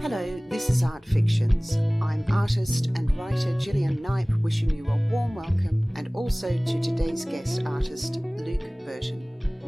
Hello, this is Art Fictions. I'm artist and writer Gillian Knipe, wishing you a warm welcome, and also to today's guest artist, Luke Burton.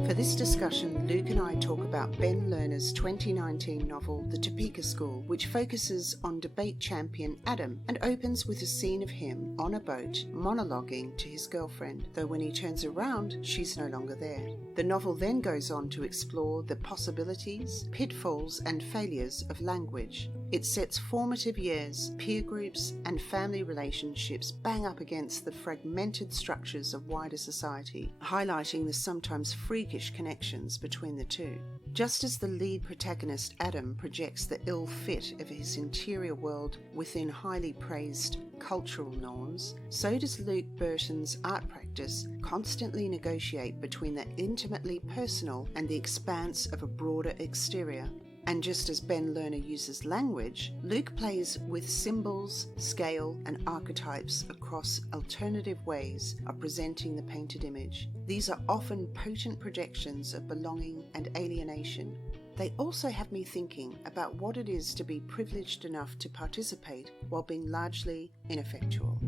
For this discussion, Luke and I talk about Ben Lerner's 2019 novel, The Topeka School, which focuses on debate champion Adam and opens with a scene of him on a boat monologuing to his girlfriend, though when he turns around, she's no longer there. The novel then goes on to explore the possibilities, pitfalls and failures of language. It sets formative years, peer groups and family relationships bang up against the fragmented structures of wider society, highlighting the sometimes freakish connections between the two. Just as the lead protagonist Adam projects the ill fit of his interior world within highly praised cultural norms, so does Luke Burton's art practice constantly negotiate between the intimately personal and the expanse of a broader exterior. And just as Ben Lerner uses language, Luke plays with symbols, scale, and archetypes across alternative ways of presenting the painted image. These are often potent projections of belonging and alienation. They also have me thinking about what it is to be privileged enough to participate while being largely ineffectual.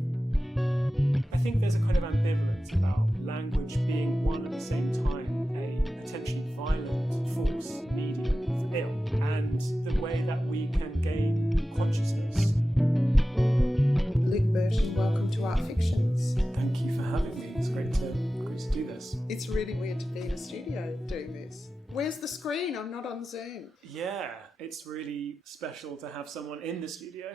I think there's a kind of ambivalence about language being one at the same time a potentially violent force, medium of ill, and the way that we can gain consciousness. Luke Burton, welcome to Art Fictions. Thank you for having me. It's great to do this. It's really weird to be in a studio doing this. Where's the screen? I'm not on Zoom. Yeah, it's really special to have someone in the studio.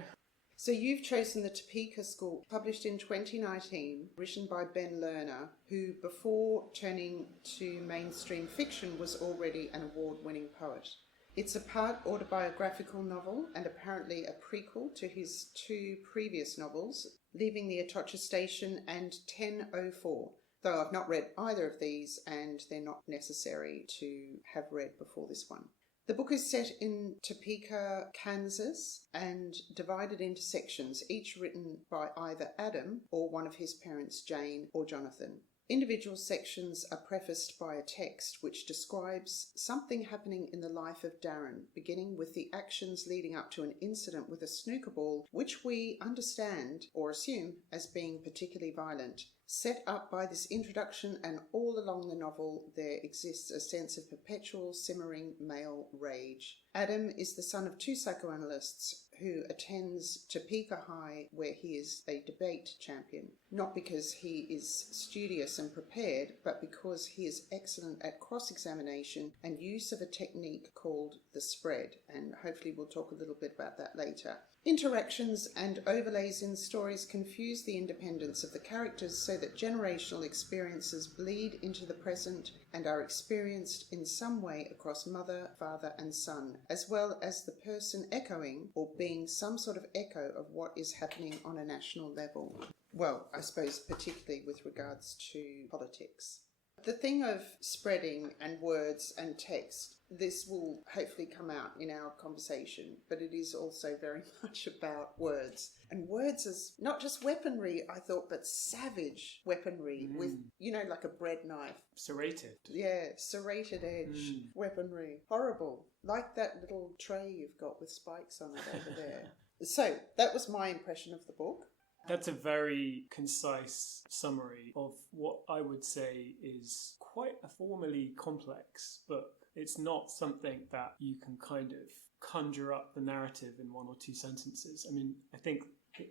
So you've chosen The Topeka School, published in 2019, written by Ben Lerner, who before turning to mainstream fiction was already an award-winning poet. It's a part autobiographical novel and apparently a prequel to his two previous novels, Leaving the Atocha Station and 10:04, though I've not read either of these and they're not necessary to have read before this one. The book is set in Topeka, Kansas, and divided into sections, each written by either Adam or one of his parents, Jane or Jonathan. Individual sections are prefaced by a text which describes something happening in the life of Darren, beginning with the actions leading up to an incident with a snooker ball, which we understand or assume as being particularly violent. Set up by this introduction and all along the novel, there exists a sense of perpetual simmering male rage. Adam is the son of two psychoanalysts who attends Topeka High, where he is a debate champion, not because he is studious and prepared, but because he is excellent at cross-examination and use of a technique called the spread, and hopefully we'll talk a little bit about that later. Interactions and overlays in stories confuse the independence of the characters so that generational experiences bleed into the present and are experienced in some way across mother, father and son, as well as the person echoing or being some sort of echo of what is happening on a national level. Well, I suppose particularly with regards to politics. The thing of spreading and words and text, this will hopefully come out in our conversation, but it is also very much about words. And words is not just weaponry, I thought, but savage weaponry with, like a bread knife. Serrated. Yeah, serrated edge weaponry. Horrible. Like that little tray you've got with spikes on it over there. So, that was my impression of the book. That's a very concise summary of what I would say is quite a formally complex book. It's not something that you can kind of conjure up the narrative in one or two sentences. I mean, I think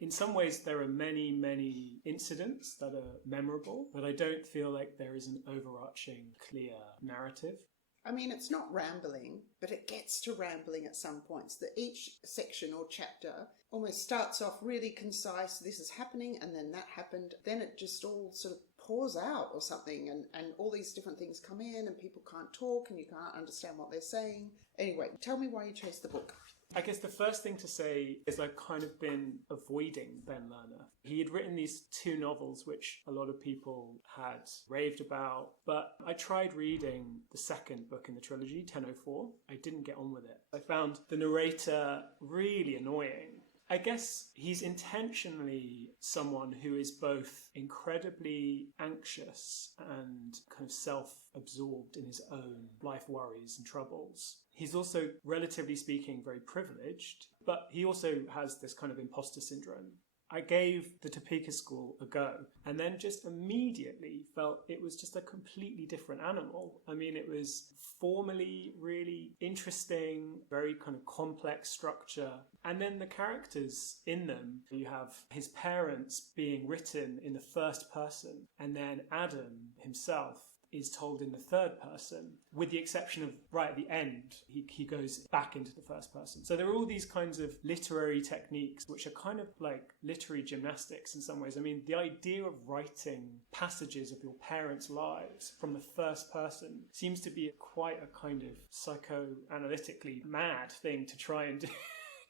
in some ways there are many, many incidents that are memorable, but I don't feel like there is an overarching, clear narrative. I mean, it's not rambling, but it gets to rambling at some points. That each section or chapter almost starts off really concise, this is happening, and then that happened. Then it just all sort of pours out or something, and all these different things come in, and people can't talk, and you can't understand what they're saying. Anyway, tell me why you chose the book. I guess the first thing to say is I've kind of been avoiding Ben Lerner. He had written these two novels which a lot of people had raved about, but I tried reading the second book in the trilogy, 10:04. I didn't get on with it. I found the narrator really annoying. I guess he's intentionally someone who is both incredibly anxious and kind of self-absorbed in his own life worries and troubles. He's also, relatively speaking, very privileged, but he also has this kind of imposter syndrome. I gave the Topeka School a go and then just immediately felt it was just a completely different animal. I mean, it was formally really interesting, very kind of complex structure. And then the characters in them, you have his parents being written in the first person, and then Adam himself is told in the third person, with the exception of right at the end, he goes back into the first person. So there are all these kinds of literary techniques which are kind of like literary gymnastics in some ways. I mean, the idea of writing passages of your parents' lives from the first person seems to be quite a kind of psychoanalytically mad thing to try and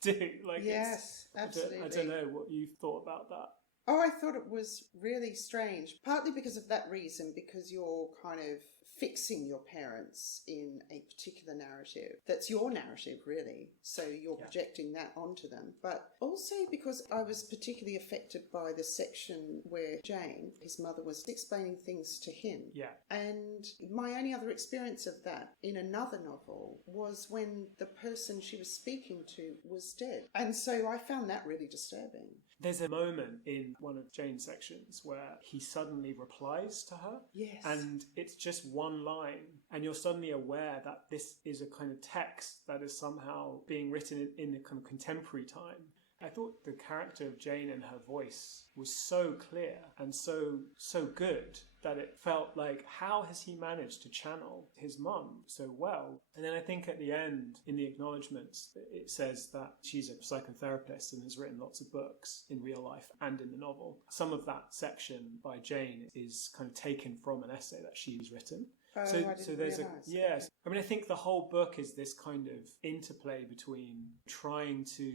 do. Like, yes, absolutely. I don't know what you thought about that. Oh, I thought it was really strange, partly because of that reason, because you're kind of fixing your parents in a particular narrative. That's your narrative, really. So you're projecting that onto them. But also because I was particularly affected by the section where Jane, his mother, was explaining things to him. Yeah. And my only other experience of that in another novel was when the person she was speaking to was dead. And so I found that really disturbing. There's a moment in one of Jane's sections where he suddenly replies to her. Yes. And it's just one line. And you're suddenly aware that this is a kind of text that is somehow being written in a kind of contemporary time. I thought the character of Jane and her voice was so clear and so good that it felt like, how has he managed to channel his mum so well? And then I think at the end, in the acknowledgements, it says that she's a psychotherapist and has written lots of books in real life and in the novel. Some of that section by Jane is kind of taken from an essay that she's written. Oh, so there's realise. yes. I mean, I think the whole book is this kind of interplay between trying to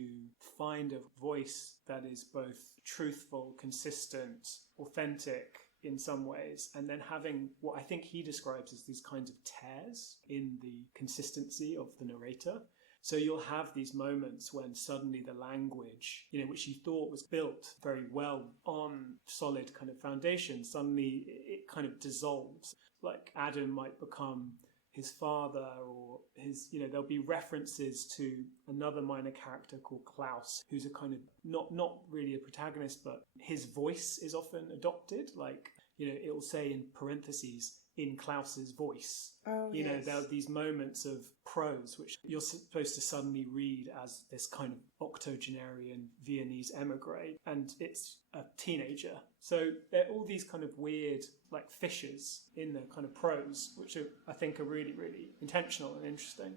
find a voice that is both truthful, consistent, authentic in some ways, and then having what I think he describes as these kinds of tears in the consistency of the narrator. So you'll have these moments when suddenly the language, which you thought was built very well on solid kind of foundation, suddenly it kind of dissolves. Like Adam might become his father, or his, there'll be references to another minor character called Klaus, who's a kind of not really a protagonist, but his voice is often adopted. Like, it'll say in parentheses, in Klaus's voice. Oh, yes. There are these moments of prose which you're supposed to suddenly read as this kind of octogenarian Viennese emigre, and it's a teenager. So there are all these kind of weird like fissures in the kind of prose, which I think are really, really intentional and interesting.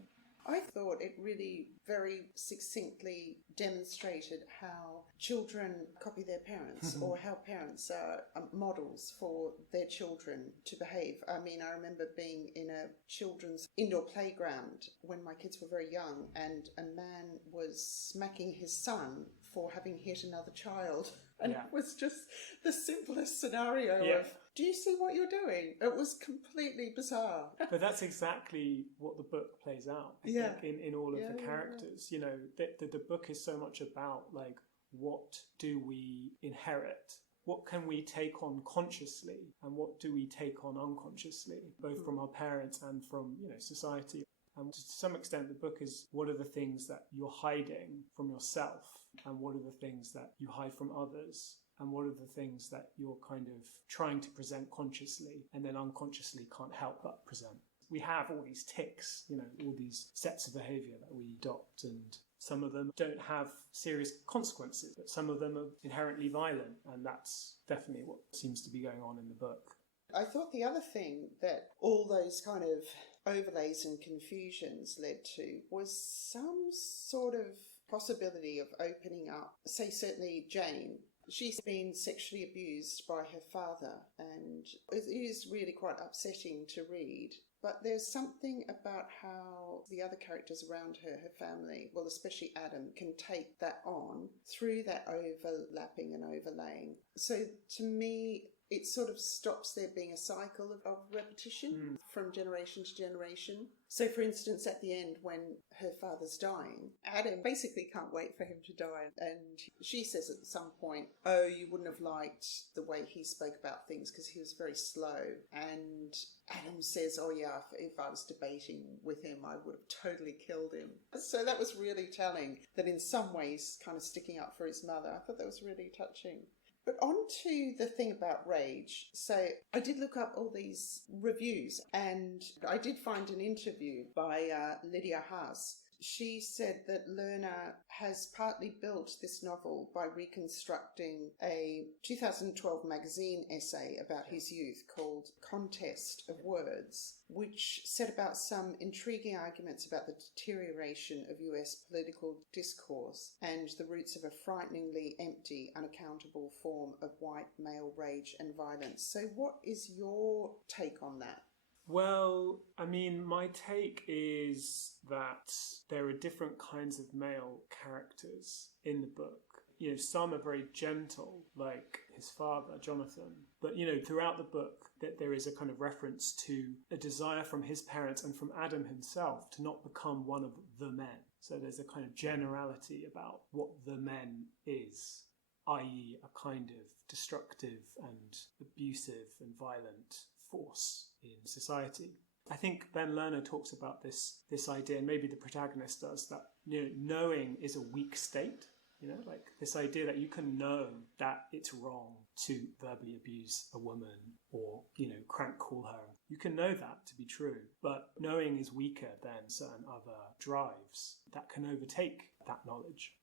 I thought it really very succinctly demonstrated how children copy their parents or how parents are models for their children to behave. I mean, I remember being in a children's indoor playground when my kids were very young, and a man was smacking his son for having hit another child. And it was just the simplest scenario of, do you see what you're doing? It was completely bizarre. But that's exactly what the book plays out, I think, in all of the characters. The book is so much about, like, what do we inherit? What can we take on consciously? And what do we take on unconsciously, both from our parents and from, society? And to some extent, the book is, what are the things that you're hiding from yourself? And what are the things that you hide from others? And what are the things that you're kind of trying to present consciously and then unconsciously can't help but present? We have all these tics, all these sets of behaviour that we adopt, and some of them don't have serious consequences, but some of them are inherently violent, and that's definitely what seems to be going on in the book. I thought the other thing that all those kind of overlays and confusions led to was some sort of possibility of opening up, say certainly Jane. She's been sexually abused by her father, and it is really quite upsetting to read. But there's something about how the other characters around her, her family, well, especially Adam, can take that on through that overlapping and overlaying. So to me, it sort of stops there being a cycle of repetition from generation to generation. So, for instance, at the end, when her father's dying, Adam basically can't wait for him to die. And she says at some point, oh, you wouldn't have liked the way he spoke about things because he was very slow. And Adam says, oh, yeah, if I was debating with him, I would have totally killed him. So that was really telling, that in some ways kind of sticking up for his mother. I thought that was really touching. But on to the thing about rage. So I did look up all these reviews, and I did find an interview by Lydia Haas. She said that Lerner has partly built this novel by reconstructing a 2012 magazine essay about his youth called Contest of Words, which set about some intriguing arguments about the deterioration of US political discourse and the roots of a frighteningly empty, unaccountable form of white male rage and violence. So what is your take on that? Well, I mean, my take is that there are different kinds of male characters in the book. You know, some are very gentle, like his father, Jonathan. But, you know, throughout the book, that there is a kind of reference to a desire from his parents and from Adam himself to not become one of the men. So there's a kind of generality about what the men is, i.e. a kind of destructive and abusive and violent force in society. I think Ben Lerner talks about this idea, and maybe the protagonist does, that, you know, knowing is a weak state. You know, like this idea that you can know that it's wrong to verbally abuse a woman or, you know, crank call her. You can know that to be true, but knowing is weaker than certain other drives that can overtake that knowledge.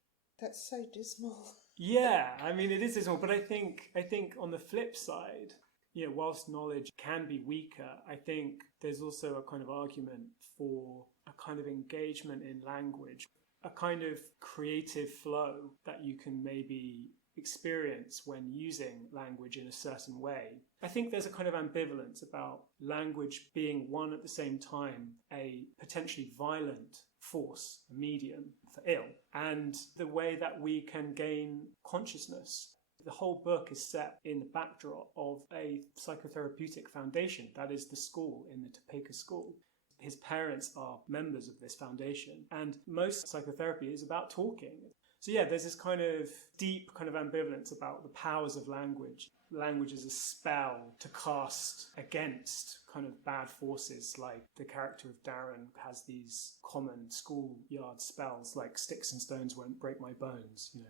That's so dismal. Yeah, I mean, it is dismal, but I think on the flip side, you know, whilst knowledge can be weaker, I think there's also a kind of argument for a kind of engagement in language, a kind of creative flow that you can maybe experience when using language in a certain way. I think there's a kind of ambivalence about language being one at the same time a potentially violent force, a medium for ill, and the way that we can gain consciousness. The whole book is set in the backdrop of a psychotherapeutic foundation, that is the school in the Topeka School. His parents are members of this foundation, and most psychotherapy is about talking. So yeah, there's this kind of deep kind of ambivalence about the powers of language. Language is a spell to cast against kind of bad forces, like the character of Darren has these common schoolyard spells like sticks and stones won't break my bones, you know.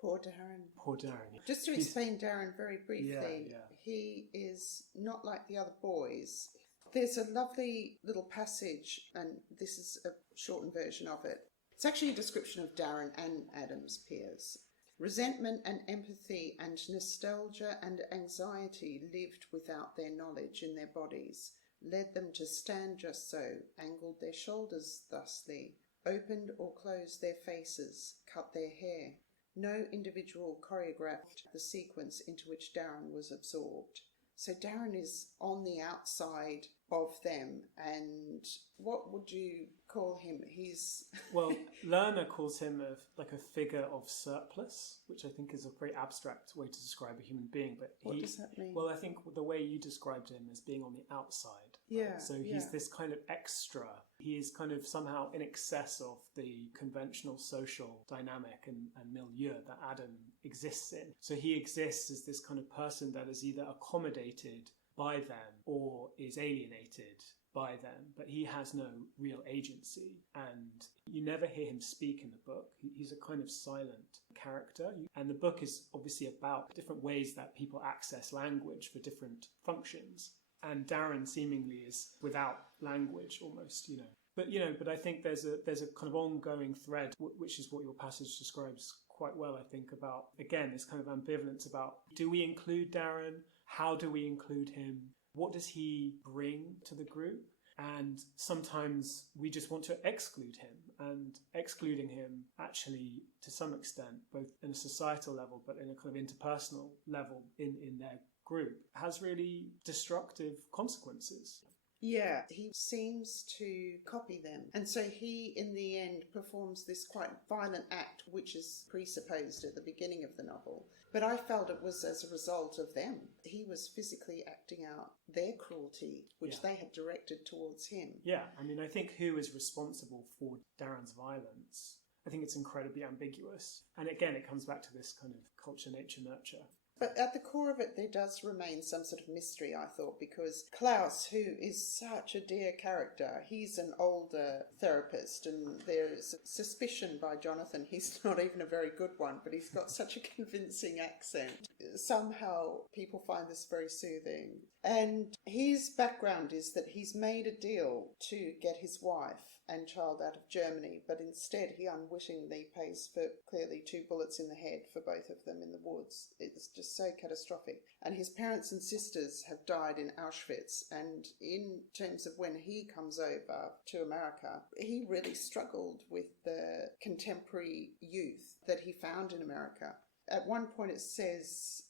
Poor Darren. Poor Darren. Just to explain Darren very briefly, Yeah. He is not like the other boys. There's a lovely little passage, and this is a shortened version of it. It's actually a description of Darren and Adam's peers. Resentment and empathy and nostalgia and anxiety lived without their knowledge in their bodies, led them to stand just so, angled their shoulders thusly, opened or closed their faces, cut their hair. No individual choreographed the sequence into which Darren was absorbed. So Darren is on the outside of them, and what would you call him? He's... Well, Lerner calls him like a figure of surplus, which I think is a very abstract way to describe a human being. But what does that mean? Well, I think the way you described him as being on the outside. Yeah. Right? So he's this kind of extra. He is kind of somehow in excess of the conventional social dynamic and milieu that Adam exists in. So he exists as this kind of person that is either accommodated by them or is alienated by them, but he has no real agency, and you never hear him speak in the book. He's a kind of silent character, and the book is obviously about different ways that people access language for different functions, and Darren seemingly is without language almost, you know. But I think there's a kind of ongoing thread, which is what your passage describes quite well, I think, about, again, this kind of ambivalence about, do we include Darren? How do we include him? What does he bring to the group? And sometimes we just want to exclude him, and excluding him actually, to some extent, both in a societal level, but in a kind of interpersonal level in their group, has really destructive consequences. Yeah, he seems to copy them. And so he, in the end, performs this quite violent act, which is presupposed at the beginning of the novel. But I felt it was as a result of them. He was physically acting out their cruelty, which they had directed towards him. Yeah, I mean, I think who is responsible for Darren's violence? I think it's incredibly ambiguous. And again, it comes back to this kind of culture, nature, nurture. But at the core of it, there does remain some sort of mystery, I thought, because Klaus, who is such a dear character, he's an older therapist, and there's suspicion by Jonathan he's not even a very good one, but he's got such a convincing accent. Somehow people find this very soothing. And his background is that he's made a deal to get his wife and child out of Germany, but instead he unwittingly pays for clearly 2 bullets in the head for both of them in the woods. It's just so catastrophic. And his parents and sisters have died in Auschwitz, and in terms of when he comes over to America, he really struggled with the contemporary youth that he found in America. At one point it says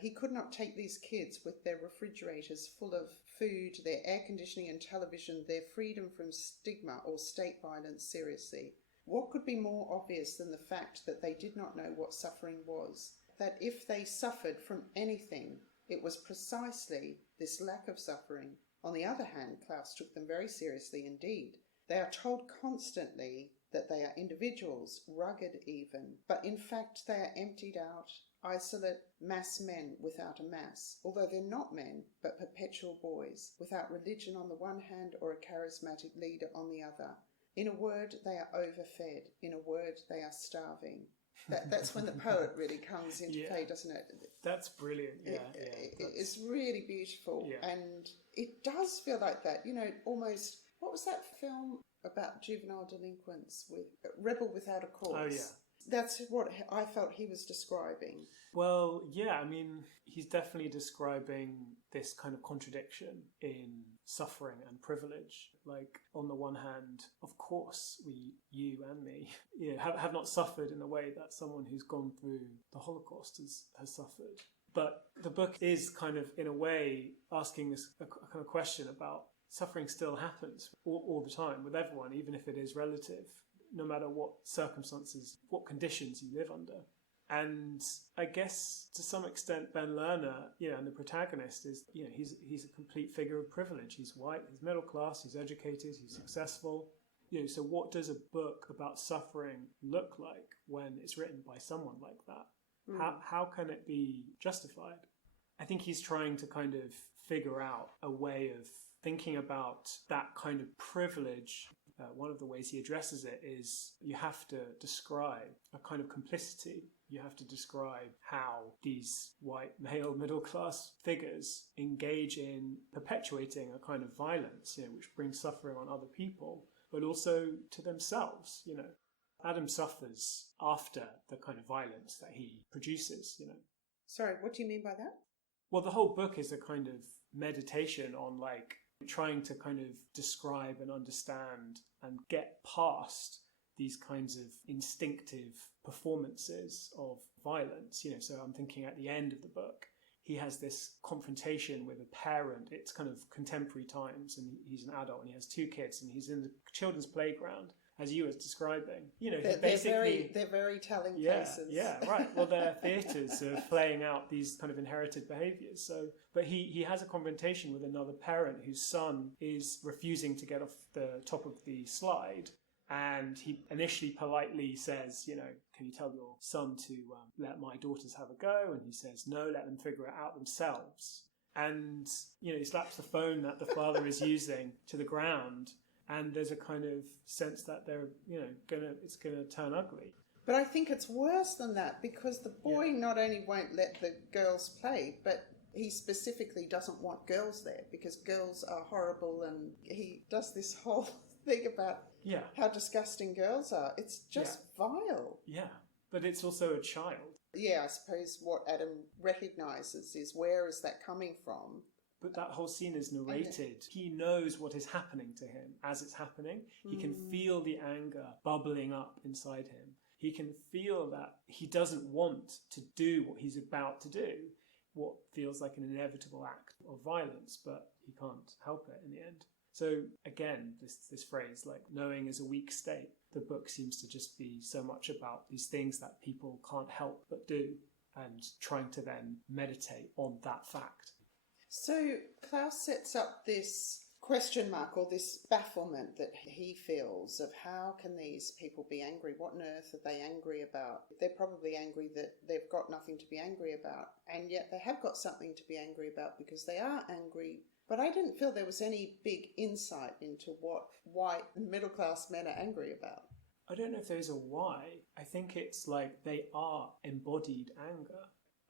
he could not take these kids with their refrigerators full of food, their air conditioning and television, their freedom from stigma or state violence seriously. What could be more obvious than the fact that they did not know what suffering was? That if they suffered from anything, it was precisely this lack of suffering. On the other hand, Klaus took them very seriously indeed. They are told constantly that they are individuals, rugged even, but in fact they are emptied out, isolate mass men without a mass, although they're not men, but perpetual boys, without religion on the one hand or a charismatic leader on the other. In a word, they are overfed. In a word, they are starving. That's when the poet really comes into play, doesn't it? That's brilliant. It's really beautiful. Yeah. And it does feel like that. You know, almost, what was that film about juvenile delinquents with Rebel Without a Cause? Oh, yeah. That's what I felt he was describing. Well, yeah, I mean, he's definitely describing this kind of contradiction in suffering and privilege. Like, on the one hand, of course, you and me, have not suffered in the way that someone who's gone through the Holocaust has suffered. But the book is kind of, in a way, asking this a kind of question about suffering still happens all the time with everyone, even if it is relative, no matter what circumstances, what conditions you live under. And I guess to some extent Ben Lerner, and the protagonist is, he's a complete figure of privilege. He's white, he's middle class, he's educated, he's successful. So what does a book about suffering look like when it's written by someone like that? How can it be justified? I think he's trying to kind of figure out a way of thinking about that kind of privilege. One of the ways he addresses it is you have to describe a kind of complicity. You have to describe how these white male middle class figures engage in perpetuating a kind of violence, which brings suffering on other people, but also to themselves. Adam suffers after the kind of violence that he produces. Sorry, what do you mean by that? Well, the whole book is a kind of meditation on trying to kind of describe and understand and get past these kinds of instinctive performances of violence. So I'm thinking at the end of the book, he has this confrontation with a parent. It's kind of contemporary times, and he's an adult and he has 2 kids, and he's in the children's playground, as you were describing. They're very telling cases. Yeah, right. Well, they're theatres of playing out these kind of inherited behaviours. But he has a confrontation with another parent whose son is refusing to get off the top of the slide. And he initially politely says, can you tell your son to let my daughters have a go? And he says, no, let them figure it out themselves. And, he slaps the phone that the father is using to the ground. And there's a kind of sense that they're, it's gonna turn ugly. But I think it's worse than that, because the boy not only won't let the girls play, but he specifically doesn't want girls there because girls are horrible, and he does this whole thing about how disgusting girls are. It's just vile. Yeah, but it's also a child. Yeah, I suppose what Adam recognises is, where is that coming from? But that whole scene is narrated. He knows what is happening to him as it's happening. He can feel the anger bubbling up inside him. He can feel that he doesn't want to do what he's about to do, what feels like an inevitable act of violence, but he can't help it in the end. So again, this phrase, like knowing is a weak state, the book seems to just be so much about these things that people can't help but do and trying to then meditate on that fact. So Klaus sets up this question mark or this bafflement that he feels of how can these people be angry? What on earth are they angry about? They're probably angry that they've got nothing to be angry about, and yet they have got something to be angry about because they are angry. But I didn't feel there was any big insight into what white middle-class men are angry about. I don't know if there's a why. I think it's like they are embodied anger.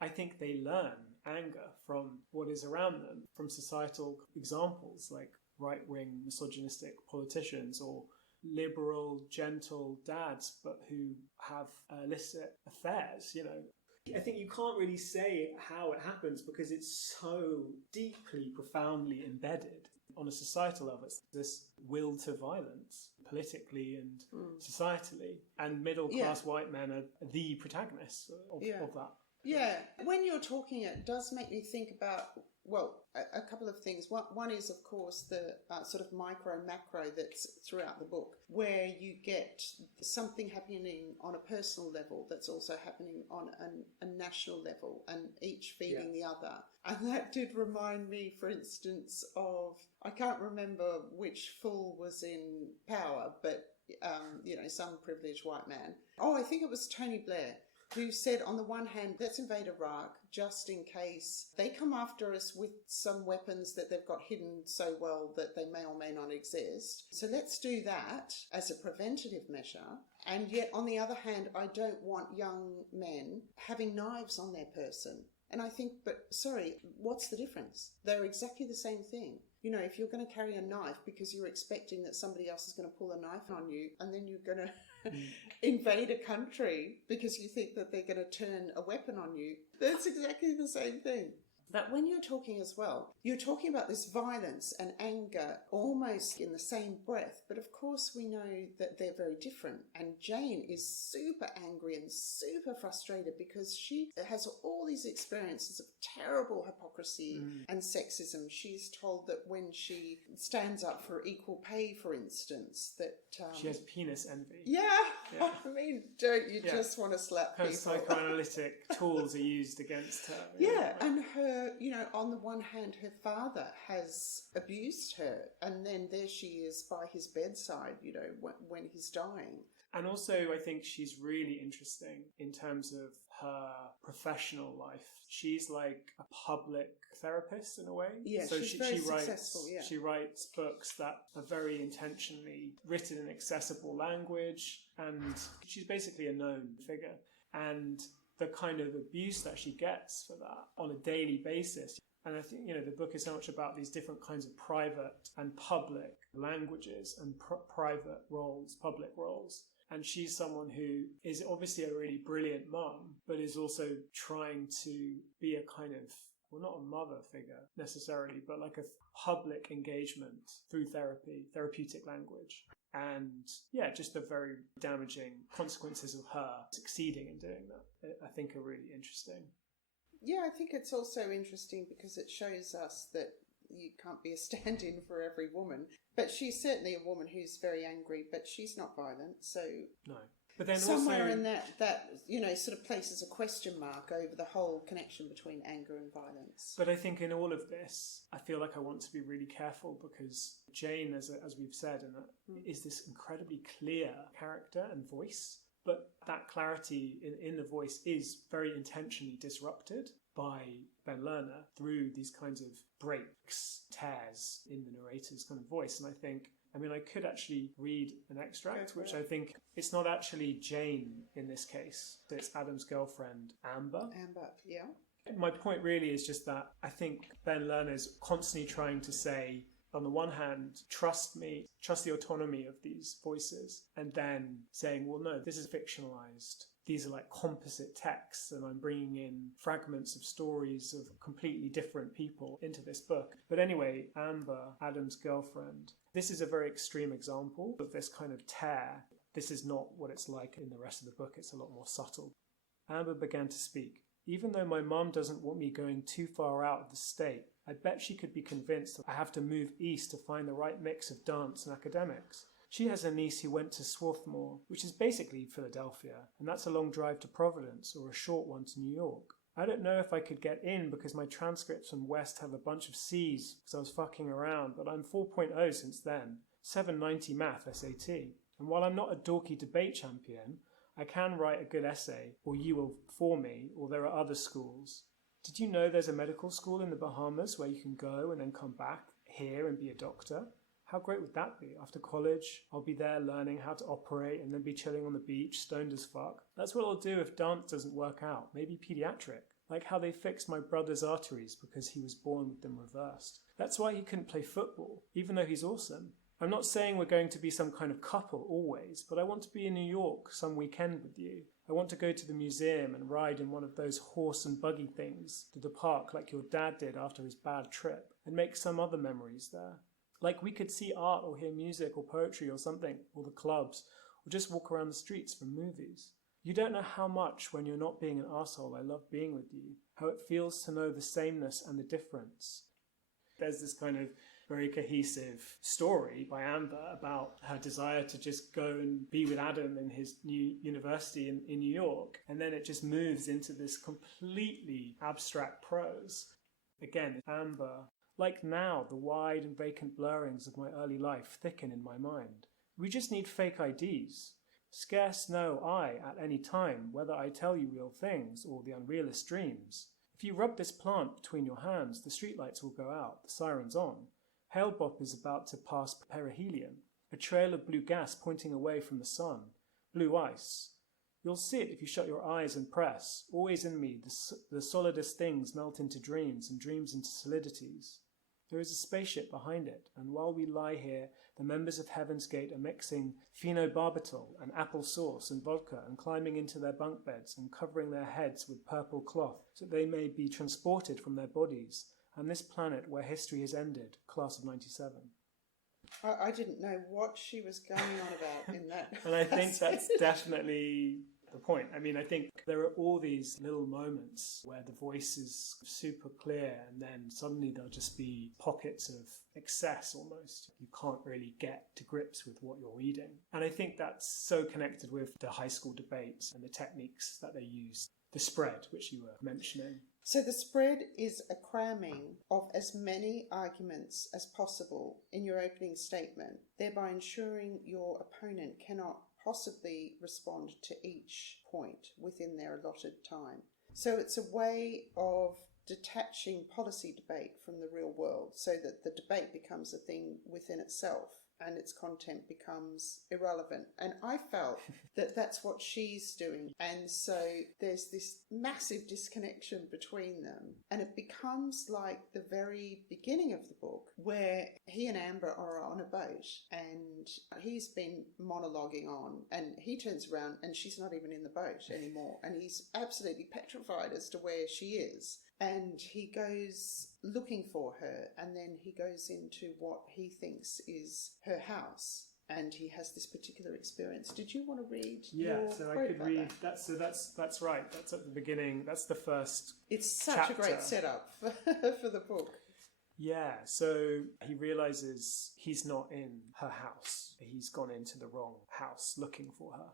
I think they learn anger from what is around them, from societal examples like right-wing misogynistic politicians or liberal, gentle dads, but who have illicit affairs, you know. I think you can't really say how it happens because it's so deeply, profoundly embedded on a societal level. It's this will to violence, politically and societally, and middle-class white men are the protagonists of that. Yeah, when you're talking, it does make me think about, well, a couple of things. One is, of course, the sort of micro-macro that's throughout the book, where you get something happening on a personal level that's also happening on a national level, and each feeding the other. And that did remind me, for instance, of, I can't remember which fool was in power, but, some privileged white man. Oh, I think it was Tony Blair, who said, on the one hand, let's invade Iraq just in case they come after us with some weapons that they've got hidden so well that they may or may not exist. So let's do that as a preventative measure. And yet, on the other hand, I don't want young men having knives on their person. And I think, but sorry, what's the difference? They're exactly the same thing. You know, if you're going to carry a knife because you're expecting that somebody else is going to pull a knife on you, and then you're going to invade a country because you think that they're going to turn a weapon on you, that's exactly the same thing. But when you're talking as well, you're talking about this violence and anger almost in the same breath. But of course, we know that they're very different. And Jane is super angry and super frustrated because she has all these experiences of terrible hypocrisy and sexism. She's told that when she stands up for equal pay, for instance, that... she has penis envy. Yeah. I mean, don't you just want to slap her people? Psychoanalytic tools are used against her. Yeah, and her, on the one hand, her father has abused her, and then there she is by his bedside, when he's dying. And also, I think she's really interesting in terms of her professional life. She's like a public therapist in a way. Yeah, so she's very successful, yeah. She writes books that are very intentionally written in accessible language, and she's basically a known figure. And the kind of abuse that she gets for that on a daily basis. And I think, the book is so much about these different kinds of private and public languages and private roles, public roles. And she's someone who is obviously a really brilliant mum, but is also trying to be a kind of, well, not a mother figure necessarily, but like a public engagement through therapy, therapeutic language. And just the very damaging consequences of her succeeding in doing that, I think are really interesting. Yeah, I think it's also interesting because it shows us that you can't be a stand-in for every woman. But she's certainly a woman who's very angry, but she's not violent, so... No. But then somewhere also, in that sort of places a question mark over the whole connection between anger and violence. But I think in all of this, I feel like I want to be really careful because Jane, as we've said, is this incredibly clear character and voice. But that clarity in the voice is very intentionally disrupted by Ben Lerner through these kinds of breaks, tears in the narrator's kind of voice. And I think, I could actually read an extract, which I think it's not actually Jane in this case. It's Adam's girlfriend, Amber. Amber, yeah. My point really is just that I think Ben Lerner is constantly trying to say, on the one hand, trust me, trust the autonomy of these voices, and then saying, well, no, this is fictionalized. These are like composite texts, and I'm bringing in fragments of stories of completely different people into this book. But anyway, Amber, Adam's girlfriend, this is a very extreme example of this kind of tear. This is not what it's like in the rest of the book. It's a lot more subtle. Amber began to speak. Even though my mum doesn't want me going too far out of the state, I bet she could be convinced that I have to move east to find the right mix of dance and academics. She has a niece who went to Swarthmore, which is basically Philadelphia, and that's a long drive to Providence or a short one to New York. I don't know if I could get in because my transcripts from West have a bunch of C's because I was fucking around, but I'm 4.0 since then, 790 math SAT. And while I'm not a dorky debate champion, I can write a good essay, or you will for me, or there are other schools. Did you know there's a medical school in the Bahamas where you can go and then come back here and be a doctor? How great would that be? After college, I'll be there learning how to operate and then be chilling on the beach, stoned as fuck. That's what I'll do if dance doesn't work out. Maybe pediatric. Like how they fixed my brother's arteries because he was born with them reversed. That's why he couldn't play football, even though he's awesome. I'm not saying we're going to be some kind of couple always, but I want to be in New York some weekend with you. I want to go to the museum and ride in one of those horse and buggy things to the park like your dad did after his bad trip, and make some other memories there. Like we could see art or hear music or poetry or something, or the clubs, or just walk around the streets from movies. You don't know how much, when you're not being an arsehole, I love being with you, how it feels to know the sameness and the difference. There's this kind of very cohesive story by Amber about her desire to just go and be with Adam in his new university in New York. And then it just moves into this completely abstract prose. Again, Amber, like now, the wide and vacant blurrings of my early life thicken in my mind. We just need fake IDs. Scarce know I at any time whether I tell you real things or the unrealist dreams. If you rub this plant between your hands, the streetlights will go out, the sirens on. Hale-Bopp is about to pass perihelion, a trail of blue gas pointing away from the sun, blue ice. You'll see it if you shut your eyes and press. Always in me, the solidest things melt into dreams and dreams into solidities. There is a spaceship behind it, and while we lie here, the members of Heaven's Gate are mixing phenobarbital and apple sauce and vodka and climbing into their bunk beds and covering their heads with purple cloth so that they may be transported from their bodies, and this planet where history has ended, class of 97. I didn't know what she was going on about in that. And I think that's definitely the point. I mean, I think there are all these little moments where the voice is super clear and then suddenly there'll just be pockets of excess almost. You can't really get to grips with what you're reading. And I think that's so connected with the high school debates and the techniques that they use. The spread, which you were mentioning. So the spread is a cramming of as many arguments as possible in your opening statement, thereby ensuring your opponent cannot possibly respond to each point within their allotted time. So it's a way of detaching policy debate from the real world so that the debate becomes a thing within itself and its content becomes irrelevant. And I felt that that's what she's doing. And so there's this massive disconnection between them. And it becomes like the very beginning of the book where he and Amber are on a boat and he's been monologuing on and he turns around and she's not even in the boat anymore. And he's absolutely petrified as to where she is. And he goes looking for her, and then he goes into what he thinks is her house, and he has this particular experience. Did you want to read? Yeah, so I could read that. So that's right. That's at the beginning. That's the first. It's such chapter. A great setup for the book. Yeah, so he realizes he's not in her house. He's gone into the wrong house looking for her.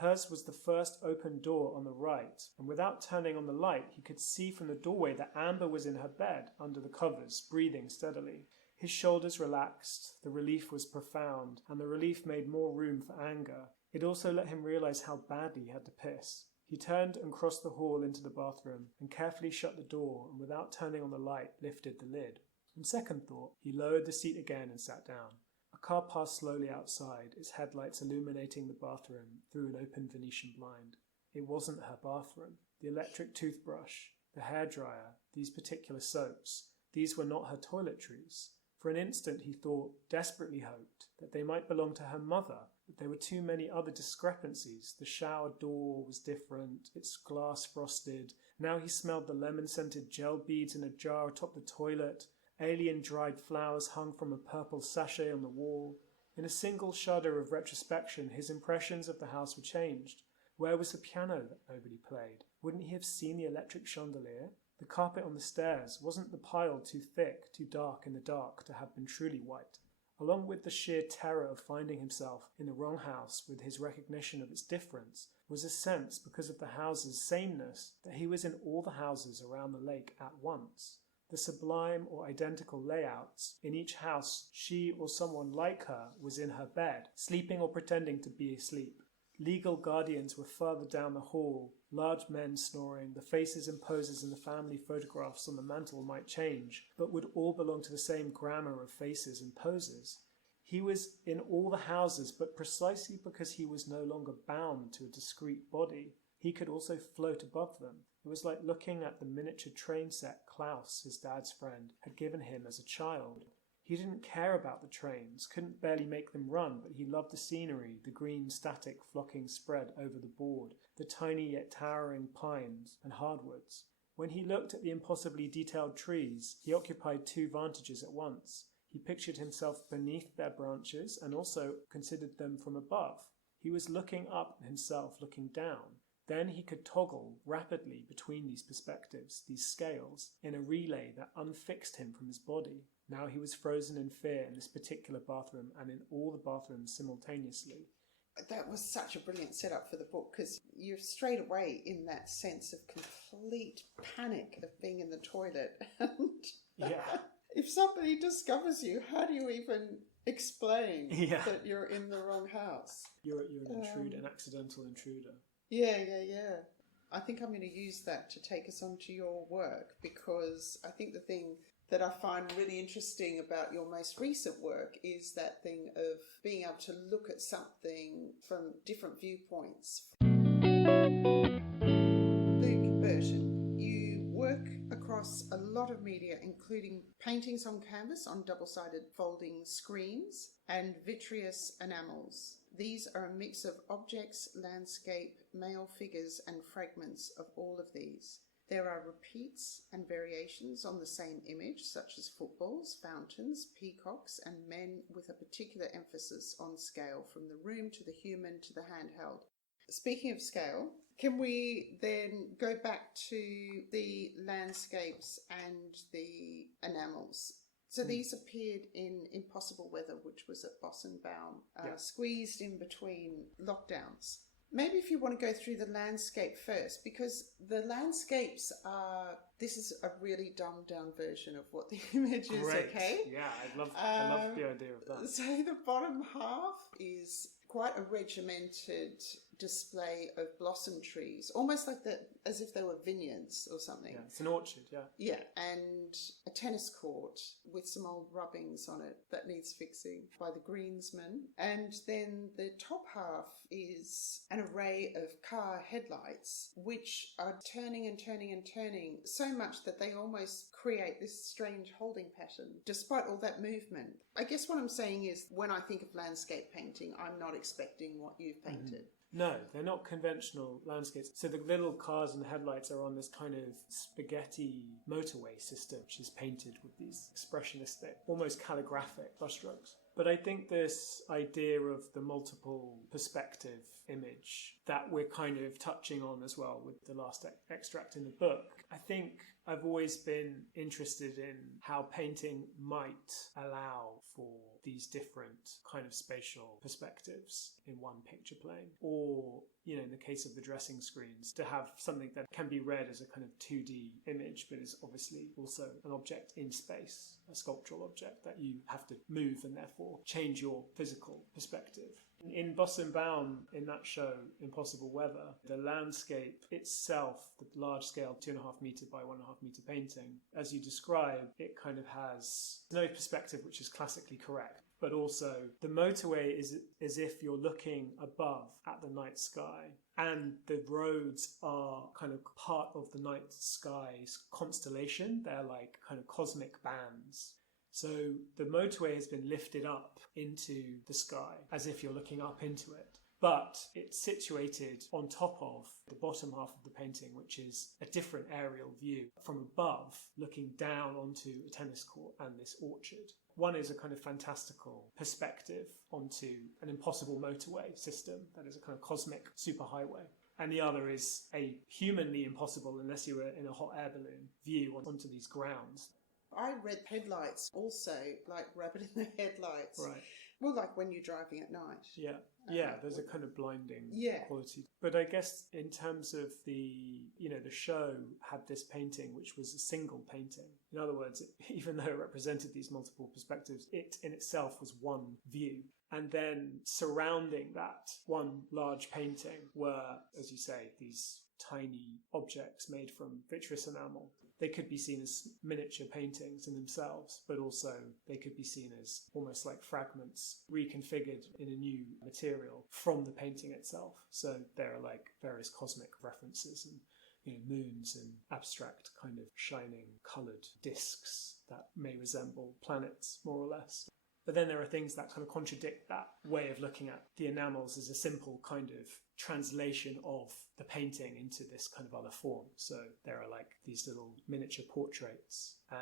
Hers was the first open door on the right, and without turning on the light, he could see from the doorway that Amber was in her bed, under the covers, breathing steadily. His shoulders relaxed, the relief was profound, and the relief made more room for anger. It also let him realize how badly he had to piss. He turned and crossed the hall into the bathroom, and carefully shut the door, and without turning on the light, lifted the lid. On second thought, he lowered the seat again and sat down. A car passed slowly outside, its headlights illuminating the bathroom through an open Venetian blind. It wasn't her bathroom. The electric toothbrush, the hairdryer, these particular soaps, these were not her toiletries. For an instant he thought, desperately hoped, that they might belong to her mother, but there were too many other discrepancies. The shower door was different, its glass frosted. Now he smelled the lemon-scented gel beads in a jar atop the toilet. Alien dried flowers hung from a purple sachet on the wall. In a single shudder of retrospection, his impressions of the house were changed. Where was the piano that nobody played? Wouldn't he have seen the electric chandelier? The carpet on the stairs wasn't the pile too thick, too dark in the dark to have been truly white. Along with the sheer terror of finding himself in the wrong house with his recognition of its difference, was a sense, because of the house's sameness, that he was in all the houses around the lake at once. The sublime or identical layouts. In each house, she or someone like her was in her bed, sleeping or pretending to be asleep. Legal guardians were further down the hall, large men snoring. The faces and poses in the family photographs on the mantel might change, but would all belong to the same grammar of faces and poses. He was in all the houses, but precisely because he was no longer bound to a discrete body, he could also float above them. It was like looking at the miniature train set Klaus, his dad's friend, had given him as a child. He didn't care about the trains, couldn't barely make them run, but he loved the scenery, the green static flocking spread over the board, the tiny yet towering pines and hardwoods. When he looked at the impossibly detailed trees, he occupied two vantages at once. He pictured himself beneath their branches and also considered them from above. He was looking up at himself, looking down. Then he could toggle rapidly between these perspectives, these scales, in a relay that unfixed him from his body. Now he was frozen in fear in this particular bathroom and in all the bathrooms simultaneously. That was such a brilliant setup for the book, because you're straight away in that sense of complete panic of being in the toilet. And Yeah. if somebody discovers you, how do you even explain that you're in the wrong house? You're an intruder, an accidental intruder. Yeah. I think I'm going to use that to take us on to your work, because I think the thing that I find really interesting about your most recent work is that thing of being able to look at something from different viewpoints. Luke Burton, you work across a lot of media, including paintings on canvas on double-sided folding screens and vitreous enamels. These are a mix of objects, landscape, male figures, and fragments of all of these. There are repeats and variations on the same image, such as footballs, fountains, peacocks, and men, with a particular emphasis on scale, from the room to the human to the handheld. Speaking of scale, can we then go back to the landscapes and the enamels? So these appeared in Impossible Weather, which was at Bosse and Baum, squeezed in between lockdowns. Maybe if you want to go through the landscape first, because the landscapes are, this is a really dumbed down version of what the image is, okay? Yeah, I love the idea of that. So the bottom half is quite a regimented display of blossom trees, almost like as if they were vineyards or something. Yeah, it's an orchard, Yeah, and a tennis court with some old rubbings on it that needs fixing by the greensman. And then the top half is an array of car headlights, which are turning and turning and turning so much that they almost create this strange holding pattern, despite all that movement. I guess what I'm saying is, when I think of landscape painting, I'm not expecting what you've painted. No, they're not conventional landscapes. So the little cars and headlights are on this kind of spaghetti motorway system, which is painted with these expressionistic, almost calligraphic brushstrokes. But I think this idea of the multiple perspective image that we're kind of touching on as well with the last extract in the book, I think I've always been interested in how painting might allow for these different kind of spatial perspectives in one picture plane, or, you know, in the case of the dressing screens, to have something that can be read as a kind of 2D image, but is obviously also an object in space, a sculptural object that you have to move and therefore change your physical perspective. In Bosse and Baum, in that show, Impossible Weather, the landscape itself, the large-scale 2.5 metre by 1.5 metre painting, as you describe, it kind of has no perspective which is classically correct, but also the motorway is as if you're looking above at the night sky, and the roads are kind of part of the night sky's constellation. They're like kind of cosmic bands. So the motorway has been lifted up into the sky as if you're looking up into it. But it's situated on top of the bottom half of the painting, which is a different aerial view from above, looking down onto a tennis court and this orchard. One is a kind of fantastical perspective onto an impossible motorway system that is a kind of cosmic superhighway. And the other is a humanly impossible, unless you were in a hot air balloon, view onto these grounds. I read headlights also, like rabbit in the headlights. Right. Well, like when you're driving at night. Yeah. Yeah, there's a kind of blinding Yeah. quality. But I guess in terms of the show had this painting, which was a single painting. In other words, even though it represented these multiple perspectives, it in itself was one view. And then surrounding that one large painting were, as you say, these tiny objects made from vitreous enamel. They could be seen as miniature paintings in themselves, but also they could be seen as almost like fragments reconfigured in a new material from the painting itself. So there are like various cosmic references and moons and abstract kind of shining coloured discs that may resemble planets more or less. But then there are things that kind of contradict that way of looking at the enamels as a simple kind of translation of the painting into this kind of other form. So there are like these little miniature portraits and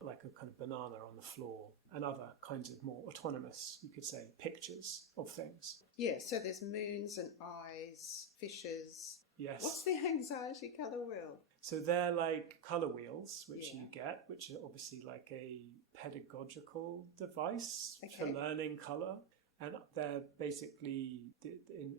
like a kind of banana on the floor and other kinds of more autonomous, you could say, pictures of things. Yeah, so there's moons and eyes, fishes. Yes. What's the anxiety colour wheel? So they're like colour wheels, which Yeah. you get, which are obviously like a pedagogical device for Okay. learning colour. And they're basically,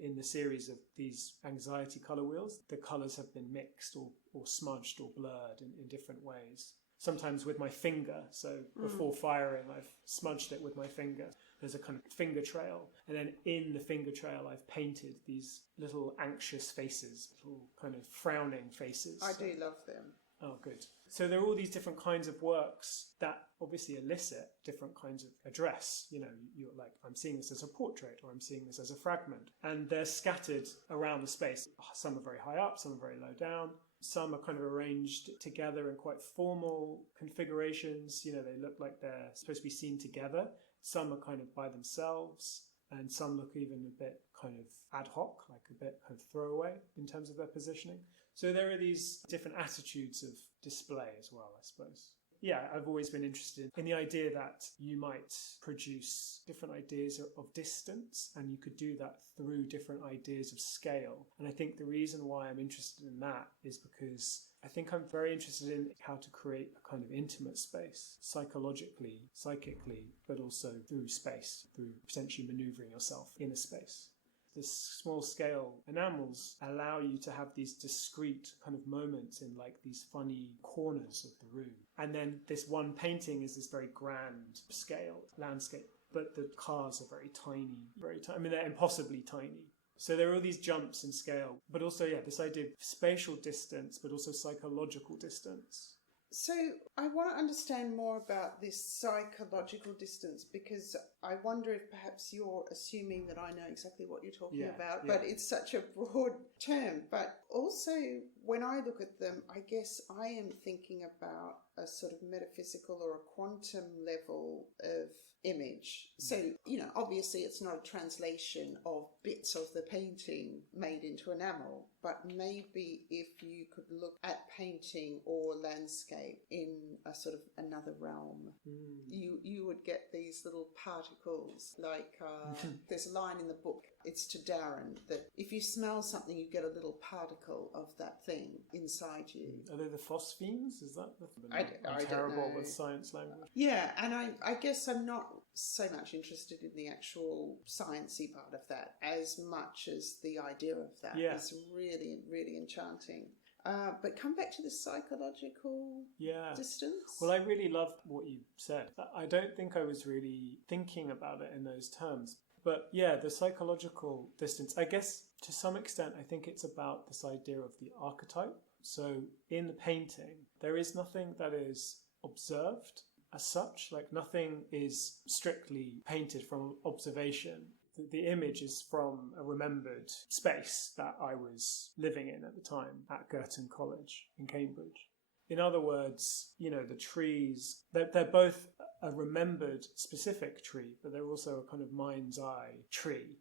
in the series of these anxiety colour wheels, the colours have been mixed or smudged or blurred in different ways. Sometimes with my finger, so before firing, I've smudged it with my finger. There's a kind of finger trail. And then in the finger trail, I've painted these little anxious faces, little kind of frowning faces. I do love them. Oh, good. So there are all these different kinds of works that obviously elicit different kinds of address. You're like, I'm seeing this as a portrait, or I'm seeing this as a fragment. And they're scattered around the space. Some are very high up, some are very low down. Some are kind of arranged together in quite formal configurations. They look like they're supposed to be seen together. Some are kind of by themselves, and some look even a bit kind of ad hoc, like a bit kind of throwaway in terms of their positioning. So there are these different attitudes of display as well, I suppose. Yeah, I've always been interested in the idea that you might produce different ideas of distance, and you could do that through different ideas of scale. And I think the reason why I'm interested in that is because I think I'm very interested in how to create a kind of intimate space, psychologically, psychically, but also through space, through potentially manoeuvring yourself in a space. The small scale enamels allow you to have these discrete kind of moments in like these funny corners of the room. And then this one painting is this very grand scale landscape, but the cars are very tiny, very tiny. I mean, they're impossibly tiny. So there are all these jumps in scale, but also, this idea of spatial distance, but also psychological distance. So I want to understand more about this psychological distance, because I wonder if perhaps you're assuming that I know exactly what you're talking about, but it's such a broad term. But also when I look at them, I guess I am thinking about a sort of metaphysical or a quantum level of image. So, obviously it's not a translation of bits of the painting made into enamel, but maybe if you could look at painting or landscape in a sort of another realm, you would get these little particles. Like there's a line in the book, it's to Darren, that if you smell something, you get a little particle of that thing inside you. Are they the phosphenes? Is that the I'm terrible with science language? Yeah, and I guess I'm not so much interested in the actual sciencey part of that as much as the idea of that. It's really, really enchanting. But come back to the psychological distance. Well, I really loved what you said. I don't think I was really thinking about it in those terms. But the psychological distance, I guess to some extent, I think it's about this idea of the archetype. So in the painting, there is nothing that is observed as such, like nothing is strictly painted from observation. The image is from a remembered space that I was living in at the time at Girton College in Cambridge. In other words, the trees, they're both a remembered specific tree, but they're also a kind of mind's eye tree.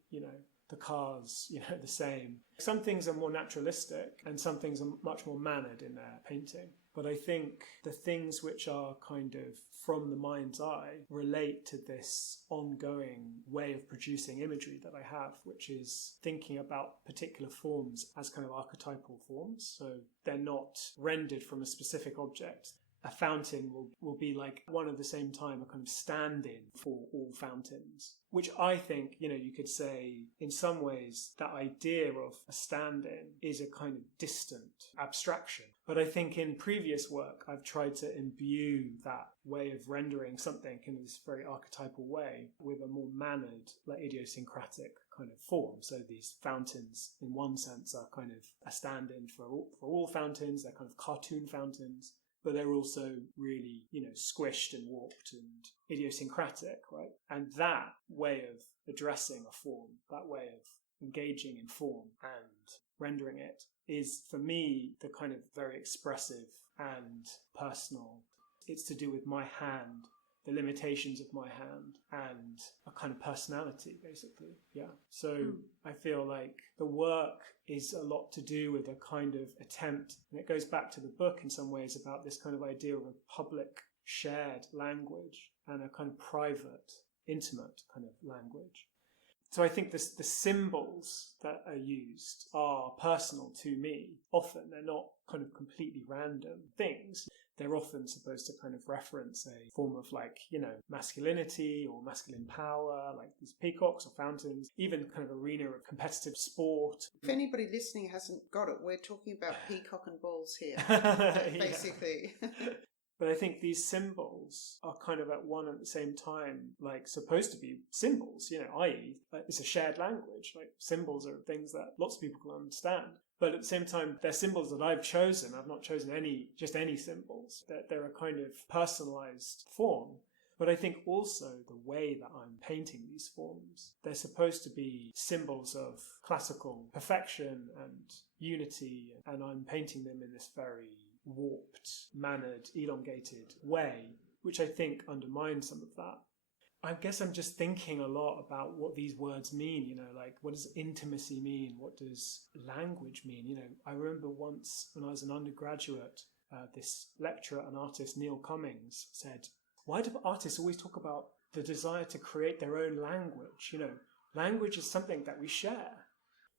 The the cars, the same. Some things are more naturalistic and some things are much more mannered in their painting. But I think the things which are kind of from the mind's eye relate to this ongoing way of producing imagery that I have, which is thinking about particular forms as kind of archetypal forms. So they're not rendered from a specific object. A fountain will be like one at the same time a kind of stand-in for all fountains, which I think, you could say in some ways that idea of a stand-in is a kind of distant abstraction. But I think in previous work, I've tried to imbue that way of rendering something in this very archetypal way with a more mannered, like idiosyncratic kind of form. So these fountains, in one sense, are kind of a stand-in for all fountains. They're kind of cartoon fountains. But they're also really, squished and warped and idiosyncratic, right? And that way of addressing a form, that way of engaging in form and rendering it is, for me, the kind of very expressive and personal. It's to do with my hand, the limitations of my hand, and a kind of personality, basically. Yeah. So I feel like the work is a lot to do with a kind of attempt, and it goes back to the book in some ways, about this kind of idea of a public shared language and a kind of private, intimate kind of language. So I think the symbols that are used are personal to me. Often they're not kind of completely random things. They're often supposed to kind of reference a form of masculinity or masculine power, like these peacocks or fountains, even kind of arena of competitive sport. If anybody listening hasn't got it, we're talking about peacock and balls here, basically. But I think these symbols are kind of at one at the same time, supposed to be symbols, i.e. it's a shared language. Like symbols are things that lots of people can understand. But at the same time, they're symbols that I've chosen. I've not chosen any symbols. They're a kind of personalized form. But I think also the way that I'm painting these forms, they're supposed to be symbols of classical perfection and unity. And I'm painting them in this very warped, mannered, elongated way, which I think undermines some of that. I guess I'm just thinking a lot about what these words mean, what does intimacy mean? What does language mean? I remember once when I was an undergraduate, this lecturer and artist, Neil Cummings, said, why do artists always talk about the desire to create their own language? Language is something that we share.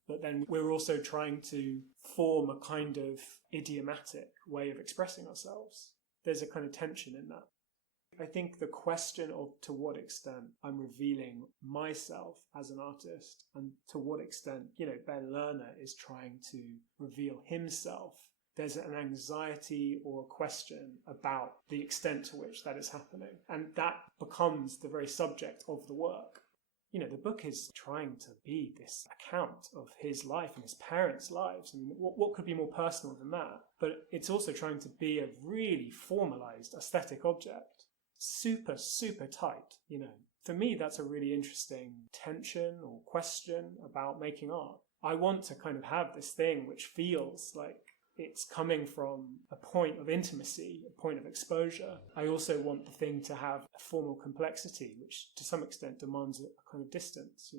But then we're also trying to form a kind of idiomatic way of expressing ourselves. There's a kind of tension in that. I think the question of to what extent I'm revealing myself as an artist and to what extent, Ben Lerner is trying to reveal himself, there's an anxiety or a question about the extent to which that is happening. And that becomes the very subject of the work. The book is trying to be this account of his life and his parents' lives. I mean, what could be more personal than that? But it's also trying to be a really formalized aesthetic object. Super, super tight, For me, that's a really interesting tension or question about making art. I want to kind of have this thing which feels like it's coming from a point of intimacy, a point of exposure. I also want the thing to have a formal complexity, which to some extent demands a kind of distance,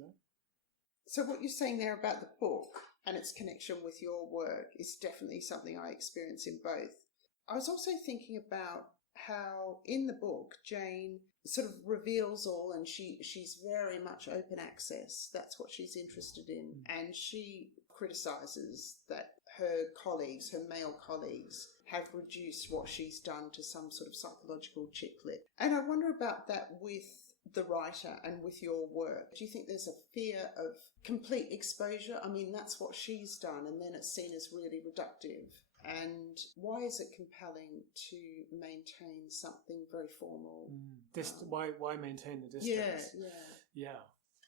So what you're saying there about the book and its connection with your work is definitely something I experience in both. I was also thinking about how in the book Jane sort of reveals all, and she's very much open access. That's what she's interested in. And she criticises that her colleagues, her male colleagues, have reduced what she's done to some sort of psychological chick lit. And I wonder about that with the writer and with your work. Do you think there's a fear of complete exposure? I mean, that's what she's done, and then it's seen as really reductive. And why is it compelling to maintain something very formal? Why maintain the distance? Yeah.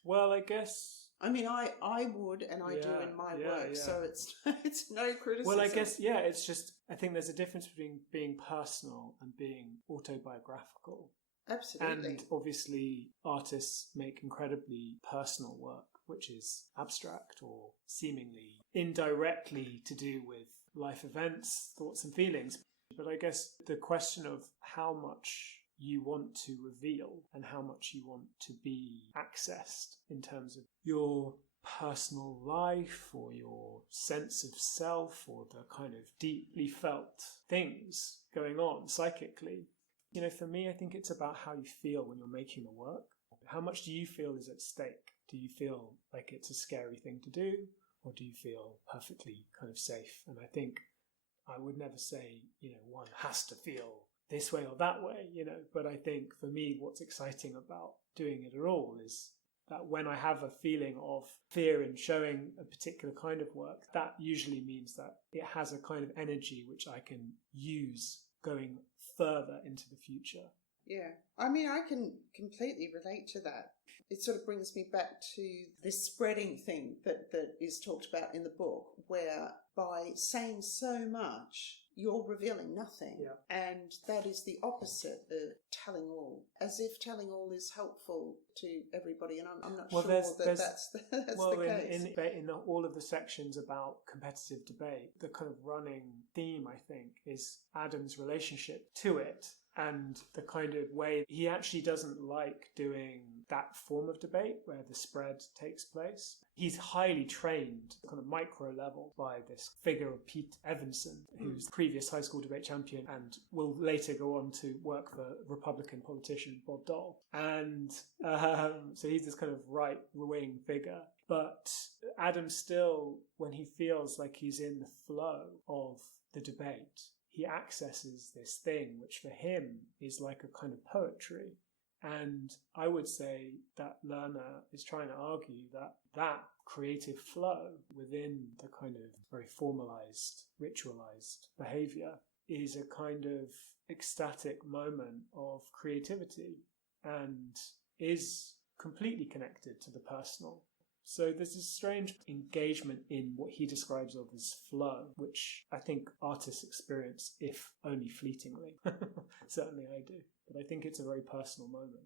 Well, I guess... I mean, I would, and I do in my work, so it's no criticism. Well, I guess, it's just, I think there's a difference between being personal and being autobiographical. Absolutely. And obviously, artists make incredibly personal work, which is abstract or seemingly indirectly to do with life events, thoughts and feelings. But I guess the question of how much you want to reveal and how much you want to be accessed in terms of your personal life or your sense of self or the kind of deeply felt things going on psychically. For me, I think it's about how you feel when you're making the work. How much do you feel is at stake? Do you feel like it's a scary thing to do, or do you feel perfectly kind of safe? And I think I would never say, one has to feel this way or that way, but I think for me, what's exciting about doing it at all is that when I have a feeling of fear in showing a particular kind of work, that usually means that it has a kind of energy which I can use going further into the future. Yeah, I can completely relate to that. It sort of brings me back to this spreading thing that is talked about in the book, where by saying so much, you're revealing nothing. Yeah. And that is the opposite of telling all, as if telling all is helpful to everybody. And I'm not sure that's the case. In all of the sections about competitive debate, the kind of running theme, I think, is Adam's relationship to it. And the kind of way he actually doesn't like doing that form of debate where the spread takes place. He's highly trained, kind of micro level, by this figure of Pete Evanson, who's previous high school debate champion and will later go on to work for Republican politician Bob Dole. And so he's this kind of right-wing figure. But Adam still, when he feels like he's in the flow of the debate, he accesses this thing which for him is like a kind of poetry. And I would say that Lerner is trying to argue that creative flow within the kind of very formalized, ritualized behavior is a kind of ecstatic moment of creativity and is completely connected to the personal. So there's this strange engagement in what he describes of as flow, which I think artists experience, if only fleetingly. Certainly I do. But I think it's a very personal moment.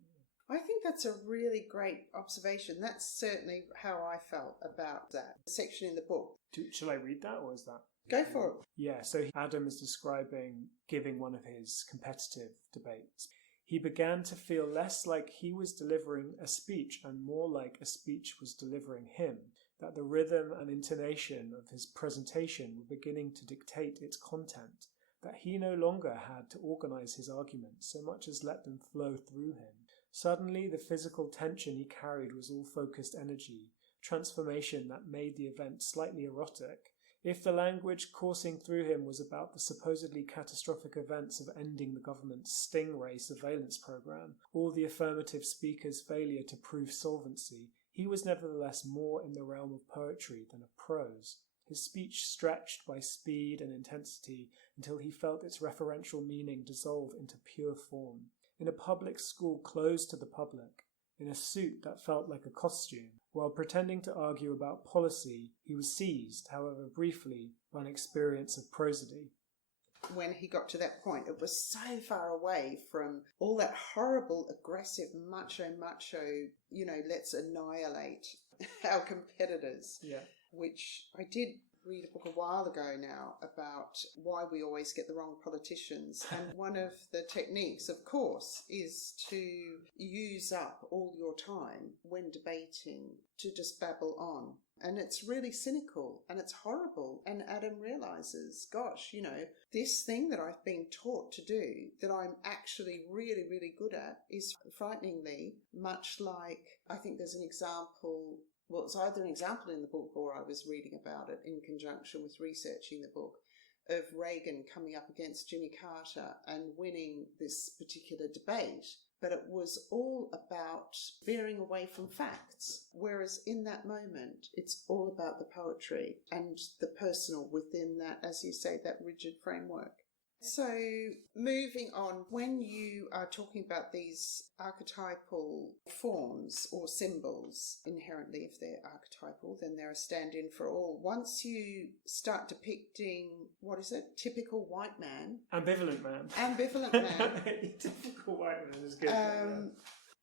I think that's a really great observation. That's certainly how I felt about that section in the book. Shall I read that, or is that? Go for it. Yeah, so Adam is describing giving one of his competitive debates. He began to feel less like he was delivering a speech and more like a speech was delivering him, that the rhythm and intonation of his presentation were beginning to dictate its content, that he no longer had to organize his arguments so much as let them flow through him. Suddenly, the physical tension he carried was all focused energy, transformation that made the event slightly erotic. If the language coursing through him was about the supposedly catastrophic events of ending the government's Stingray surveillance program, or the affirmative speaker's failure to prove solvency, he was nevertheless more in the realm of poetry than of prose. His speech stretched by speed and intensity until he felt its referential meaning dissolve into pure form. In a public school closed to the public, in a suit that felt like a costume, while pretending to argue about policy, he was seized, however briefly, by an experience of prosody. When he got to that point, it was so far away from all that horrible, aggressive, macho, let's annihilate our competitors. Yeah. Which I did read a book a while ago now about why we always get the wrong politicians. And one of the techniques, of course, is to use up all your time when debating to just babble on. And it's really cynical and it's horrible. And Adam realizes, gosh, this thing that I've been taught to do that I'm actually really, really good at is frighteningly much like, I think there's an example. Well, it's either an example in the book or I was reading about it in conjunction with researching the book of Reagan coming up against Jimmy Carter and winning this particular debate. But it was all about veering away from facts. Whereas in that moment, it's all about the poetry and the personal within that, as you say, that rigid framework. So moving on, when you are talking about these archetypal forms or symbols, inherently if they're archetypal, then they're a stand-in for all. Once you start depicting, typical white man. Ambivalent man. Typical white man is good.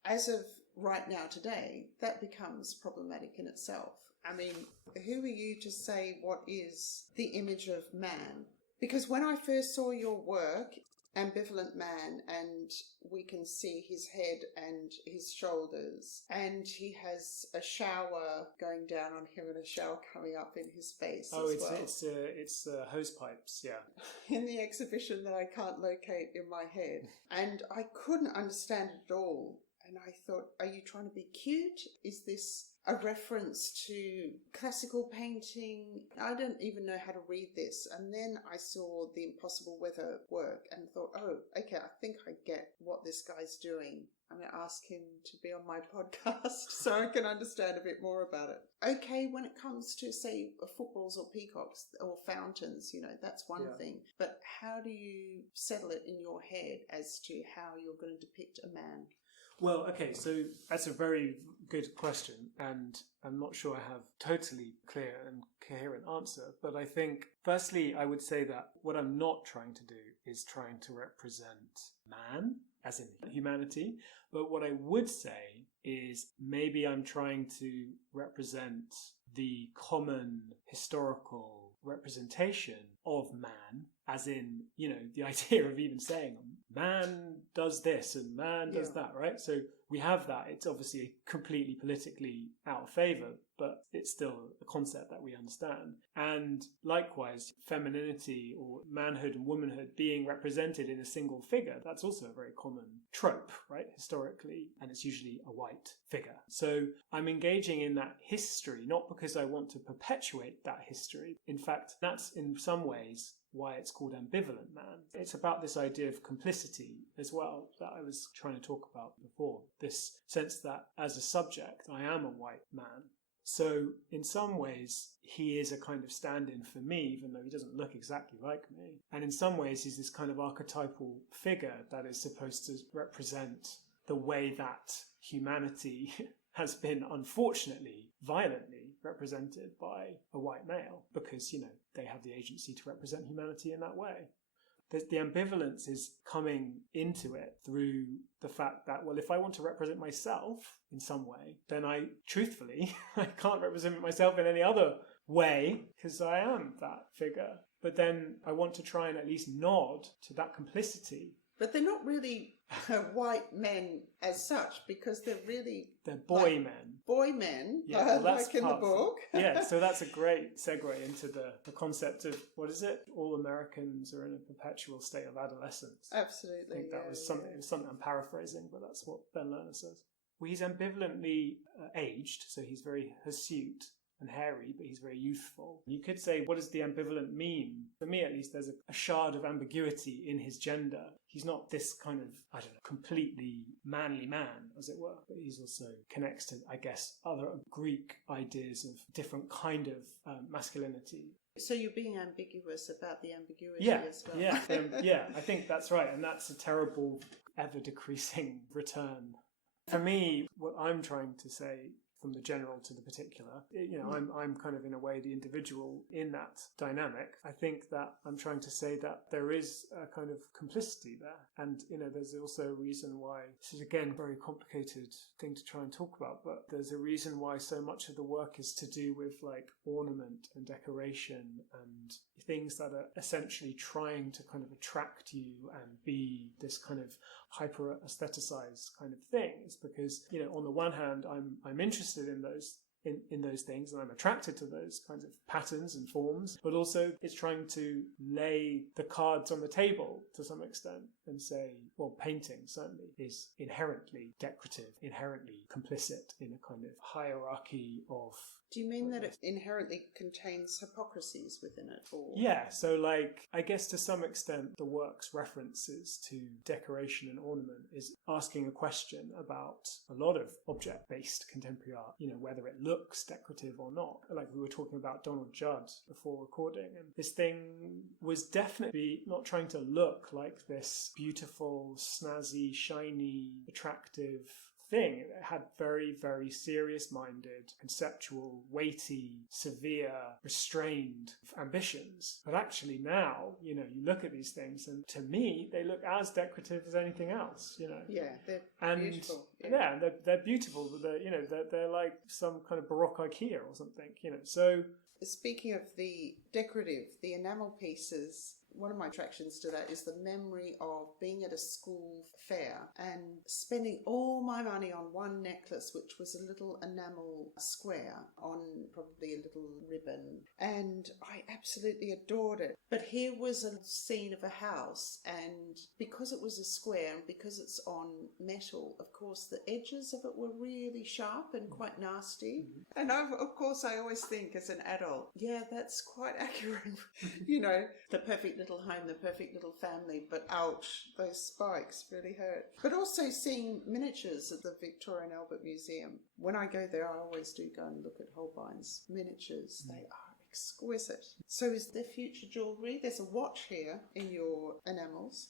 As of right now today, that becomes problematic in itself. I mean, who are you to say what is the image of man? Because when I first saw your work, ambivalent man, and we can see his head and his shoulders, and he has a shower going down on him and a shower coming up in his face it's hose pipes, yeah. In the exhibition that I can't locate in my head. And I couldn't understand it at all. And I thought, are you trying to be cute? Is this a reference to classical painting? I don't even know how to read this. And then I saw the Impossible Weather work and thought, oh, okay, I think I get what this guy's doing. I'm going to ask him to be on my podcast so I can understand a bit more about it. Okay, when it comes to, say, footballs or peacocks or fountains, that's one thing. But how do you settle it in your head as to how you're going to depict a man? Well, okay, so that's a very good question, and I'm not sure I have totally clear and coherent answer, but I think, firstly, I would say that what I'm not trying to do is trying to represent man, as in humanity, but what I would say is maybe I'm trying to represent the common historical representation of man, as in, the idea of even saying man does this and man does that, right? So we have that. It's obviously completely politically out of favour, but it's still a concept that we understand. And likewise, femininity or manhood and womanhood being represented in a single figure, that's also a very common trope, right, historically, and it's usually a white figure. So I'm engaging in that history, not because I want to perpetuate that history. In fact, that's in some ways why it's called Ambivalent Man. It's about this idea of complicity as well that I was trying to talk about before. This sense that as a subject, I am a white man. So in some ways, he is a kind of stand-in for me, even though he doesn't look exactly like me. And in some ways, he's this kind of archetypal figure that is supposed to represent the way that humanity has been, unfortunately, violently represented by a white male, because, they have the agency to represent humanity in that way. The ambivalence is coming into it through the fact that, well, if I want to represent myself in some way, then I can't represent myself in any other way, because I am that figure. But then I want to try and at least nod to that complicity. But they're not really white men as such, because they're boy men. Boy men, yeah, like in the book. Yeah, so that's a great segue into the concept of, what is it? All Americans are in a perpetual state of adolescence. Absolutely. I think that was something. It was something I'm paraphrasing, but that's what Ben Lerner says. Well, he's ambivalently aged, so he's very hirsute and hairy, but he's very youthful. You could say, what does the ambivalent mean? For me, at least, there's a shard of ambiguity in his gender. He's not this kind of, completely manly man, as it were, but he's also connects to, I guess, other Greek ideas of different kind of masculinity. So you're being ambiguous about the ambiguity as well. Yeah, I think that's right. And that's a terrible, ever-decreasing return. For me, what I'm trying to say, from the general to the particular, I'm kind of in a way the individual in that dynamic. I think that I'm trying to say that there is a kind of complicity there, and there's also a reason why, this is again a very complicated thing to try and talk about, but there's a reason why so much of the work is to do with like ornament and decoration and things that are essentially trying to kind of attract you and be this kind of hyper aestheticized kind of thing. It's because, on the one hand, I'm interested in those things, and I'm attracted to those kinds of patterns and forms, but also it's trying to lay the cards on the table to some extent and say, well, painting certainly is inherently decorative, inherently complicit in a kind of hierarchy of... Do you mean that it inherently contains hypocrisies within it? Or? Yeah, so I guess to some extent the work's references to decoration and ornament is asking a question about a lot of object-based contemporary art, whether it looks decorative or not. Like we were talking about Donald Judd before recording, and this thing was definitely not trying to look like this beautiful, snazzy, shiny, attractive thing. It had very, very serious-minded, conceptual, weighty, severe, restrained ambitions. But actually now, you look at these things, and to me, they look as decorative as anything else. Yeah, they're beautiful. Yeah, they're beautiful. But they're like some kind of Baroque IKEA or something. So speaking of the decorative, the enamel pieces, One of my attractions to that is the memory of being at a school fair and spending all my money on one necklace, which was a little enamel square on probably a little ribbon. And I absolutely adored it. But here was a scene of a house, and because it was a square and because it's on metal, of course, the edges of it were really sharp and quite nasty. And of course, I always think as an adult, yeah, that's quite accurate. You know, the perfect little home, the perfect little family, but ouch, those spikes really hurt. But also seeing miniatures at the Victoria and Albert Museum. When I go there, I always do go and look at Holbein's miniatures. They are exquisite. So is there future jewellery? There's a watch here in your enamels.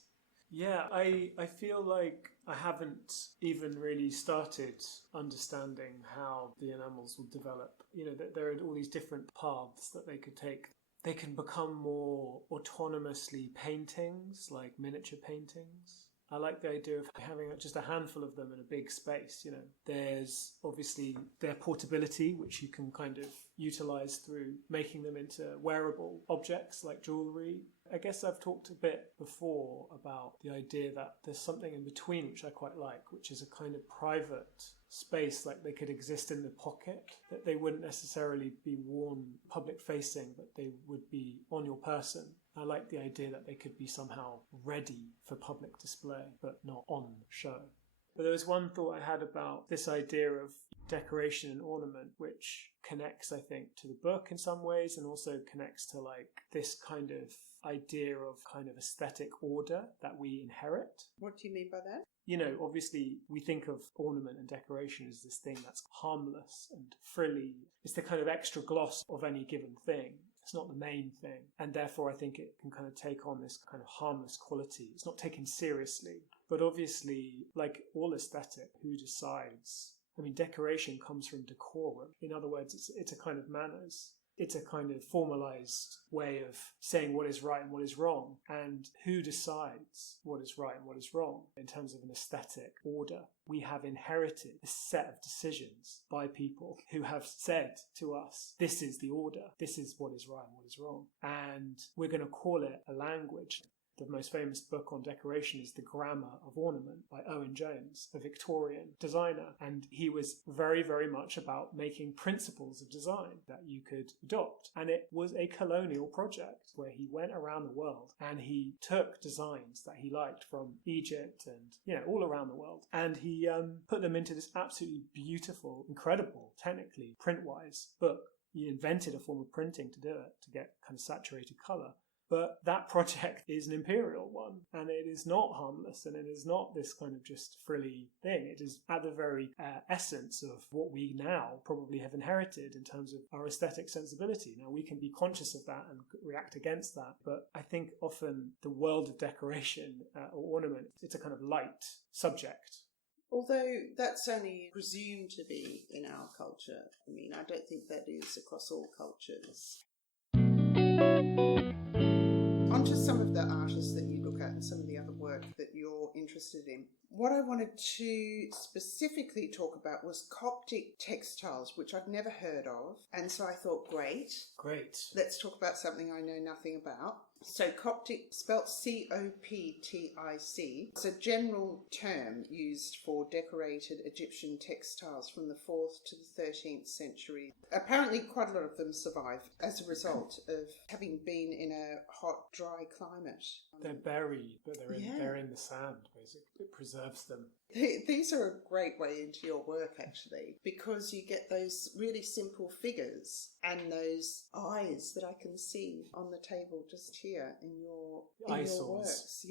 Yeah, I feel like I haven't even really started understanding how the enamels will develop. You know, that there are all these different paths that they could take. They can become more autonomously paintings, like miniature paintings. I like the idea of having just a handful of them in a big space, you know. There's obviously their portability, which you can kind of utilize through making them into wearable objects like jewellery. I guess I've talked a bit before about the idea that there's something in between which I quite like, which is a kind of private space, like they could exist in the pocket, that they wouldn't necessarily be worn public facing, but they would be on your person. I like the idea that they could be somehow ready for public display, but not on show. But there was one thought I had about this idea of decoration and ornament, which connects, I think, to the book in some ways, and also connects to like this kind of idea of kind of aesthetic order that we inherit. What do you mean by that? You know, obviously we think of ornament and decoration as this thing that's harmless and frilly. It's the kind of extra gloss of any given thing. It's not the main thing. And therefore I think it can kind of take on this kind of harmless quality. It's not taken seriously. But obviously, like all aesthetic, who decides? I mean, decoration comes from decorum. In other words, it's a kind of manners. It's a kind of formalized way of saying what is right and what is wrong. And who decides what is right and what is wrong in terms of an aesthetic order? We have inherited a set of decisions by people who have said to us, this is the order, this is what is right and what is wrong. And we're going to call it a language. The most famous book on decoration is The Grammar of Ornament by Owen Jones, a Victorian designer. And he was very, very much about making principles of design that you could adopt. And it was a colonial project where he went around the world and he took designs that he liked from Egypt and, you know, all around the world. And he put them into this absolutely beautiful, incredible, technically, print-wise book. He invented a form of printing to do it, to get kind of saturated colour. But that project is an imperial one, and it is not harmless, and it is not this kind of just frilly thing. It is at the very essence of what we now probably have inherited in terms of our aesthetic sensibility. Now, we can be conscious of that and react against that, but I think often the world of decoration or ornament, it's a kind of light subject. Although that's only presumed to be in our culture. I mean, I don't think that is across all cultures. Onto some of the artists that you look at and some of the other work that you're interested in. What I wanted to specifically talk about was Coptic Textiles, which I'd never heard of. And so I thought, great. Let's talk about something I know nothing about. So Coptic, spelt C-O-P-T-I-C, it's a general term used for decorated Egyptian textiles from the 4th to the 13th century. Apparently quite a lot of them survive as a result of having been in a hot, dry climate. They're buried, but they're in the sand, basically. It preserves them. These are a great way into your work, actually, because you get those really simple figures and those eyes that I can see on the table just here in your works.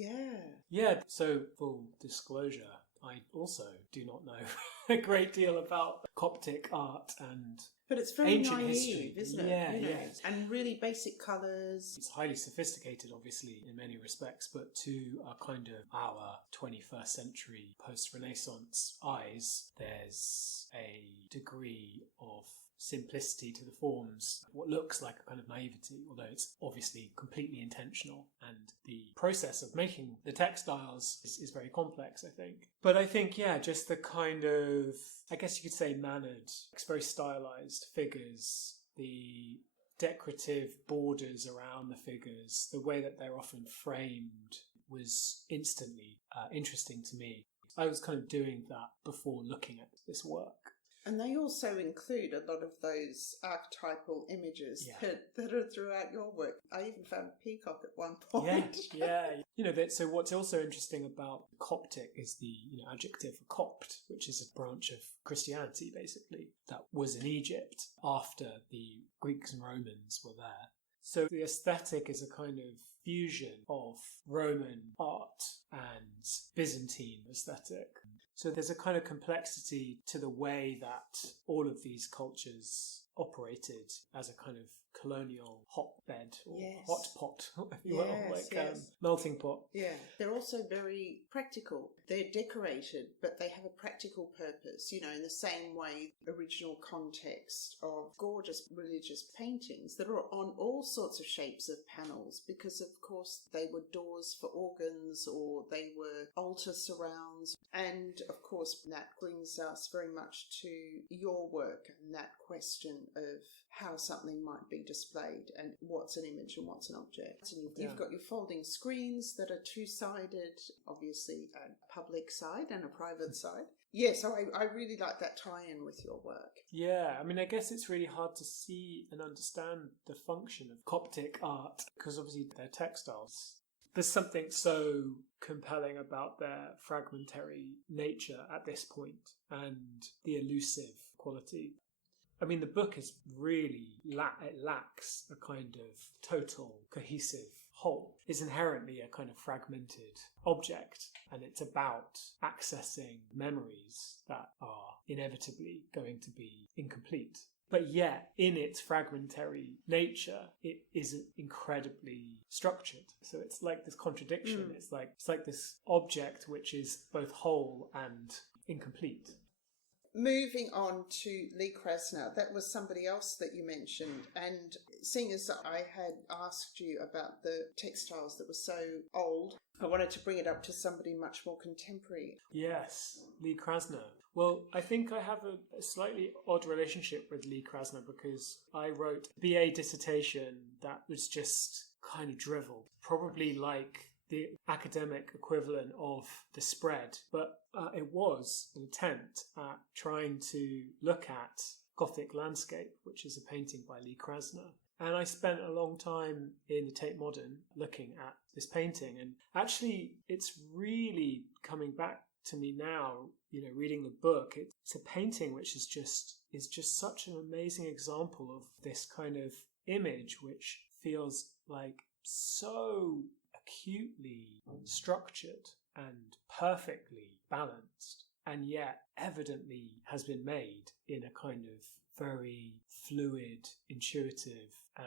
Yeah, so full disclosure, I also do not know a great deal about Coptic art and but it's very ancient naive, history. Isn't it? Yeah, you know, yeah. And really basic colours. It's highly sophisticated, obviously, in many respects, but to our 21st century post-Renaissance eyes, there's a degree of simplicity to the forms, what looks like a kind of naivety, although it's obviously completely intentional. And the process of making the textiles is very complex, I think. But I think, just the kind of, I guess you could say mannered, very stylized figures, the decorative borders around the figures, the way that they're often framed was instantly interesting to me. I was kind of doing that before looking at this work. And they also include a lot of those archetypal images that are throughout your work. I even found a peacock at one point. Yeah. So what's also interesting about Coptic is the adjective Copt, which is a branch of Christianity, basically, that was in Egypt after the Greeks and Romans were there. So the aesthetic is a kind of fusion of Roman art and Byzantine aesthetic. So there's a kind of complexity to the way that all of these cultures operated as a kind of colonial hotbed or hot pot, if you will, melting pot. Yeah, they're also very practical. They're decorated, but they have a practical purpose, in the same way original context of gorgeous religious paintings that are on all sorts of shapes of panels, because of course they were doors for organs or they were altar surrounds. And of course that brings us very much to your work and that question of how something might be displayed and what's an image and what's an object. And you've got your folding screens that are two-sided, obviously a public side and a private side. Yeah, so I really like that tie-in with your work. Yeah, I mean, I guess it's really hard to see and understand the function of Coptic art because obviously they're textiles. There's something so compelling about their fragmentary nature at this point and the elusive quality. I mean, the book is really, it lacks a kind of total, cohesive whole. It's inherently a kind of fragmented object, and it's about accessing memories that are inevitably going to be incomplete. But yet, in its fragmentary nature, it is incredibly structured. So it's like this contradiction. It's like this object which is both whole and incomplete. Moving on to Lee Krasner, that was somebody else that you mentioned, and seeing as I had asked you about the textiles that were so old, I wanted to bring it up to somebody much more contemporary. Yes, Lee Krasner. Well, I think I have a slightly odd relationship with Lee Krasner because I wrote a BA dissertation that was just kind of drivel, probably like the academic equivalent of the spread, but it was an attempt at trying to look at Gothic landscape, which is a painting by Lee Krasner. And I spent a long time in the Tate Modern looking at this painting, and actually it's really coming back to me now, reading the book. It's a painting which is just such an amazing example of this kind of image which feels like so acutely structured and perfectly balanced, and yet evidently has been made in a kind of very fluid, intuitive, and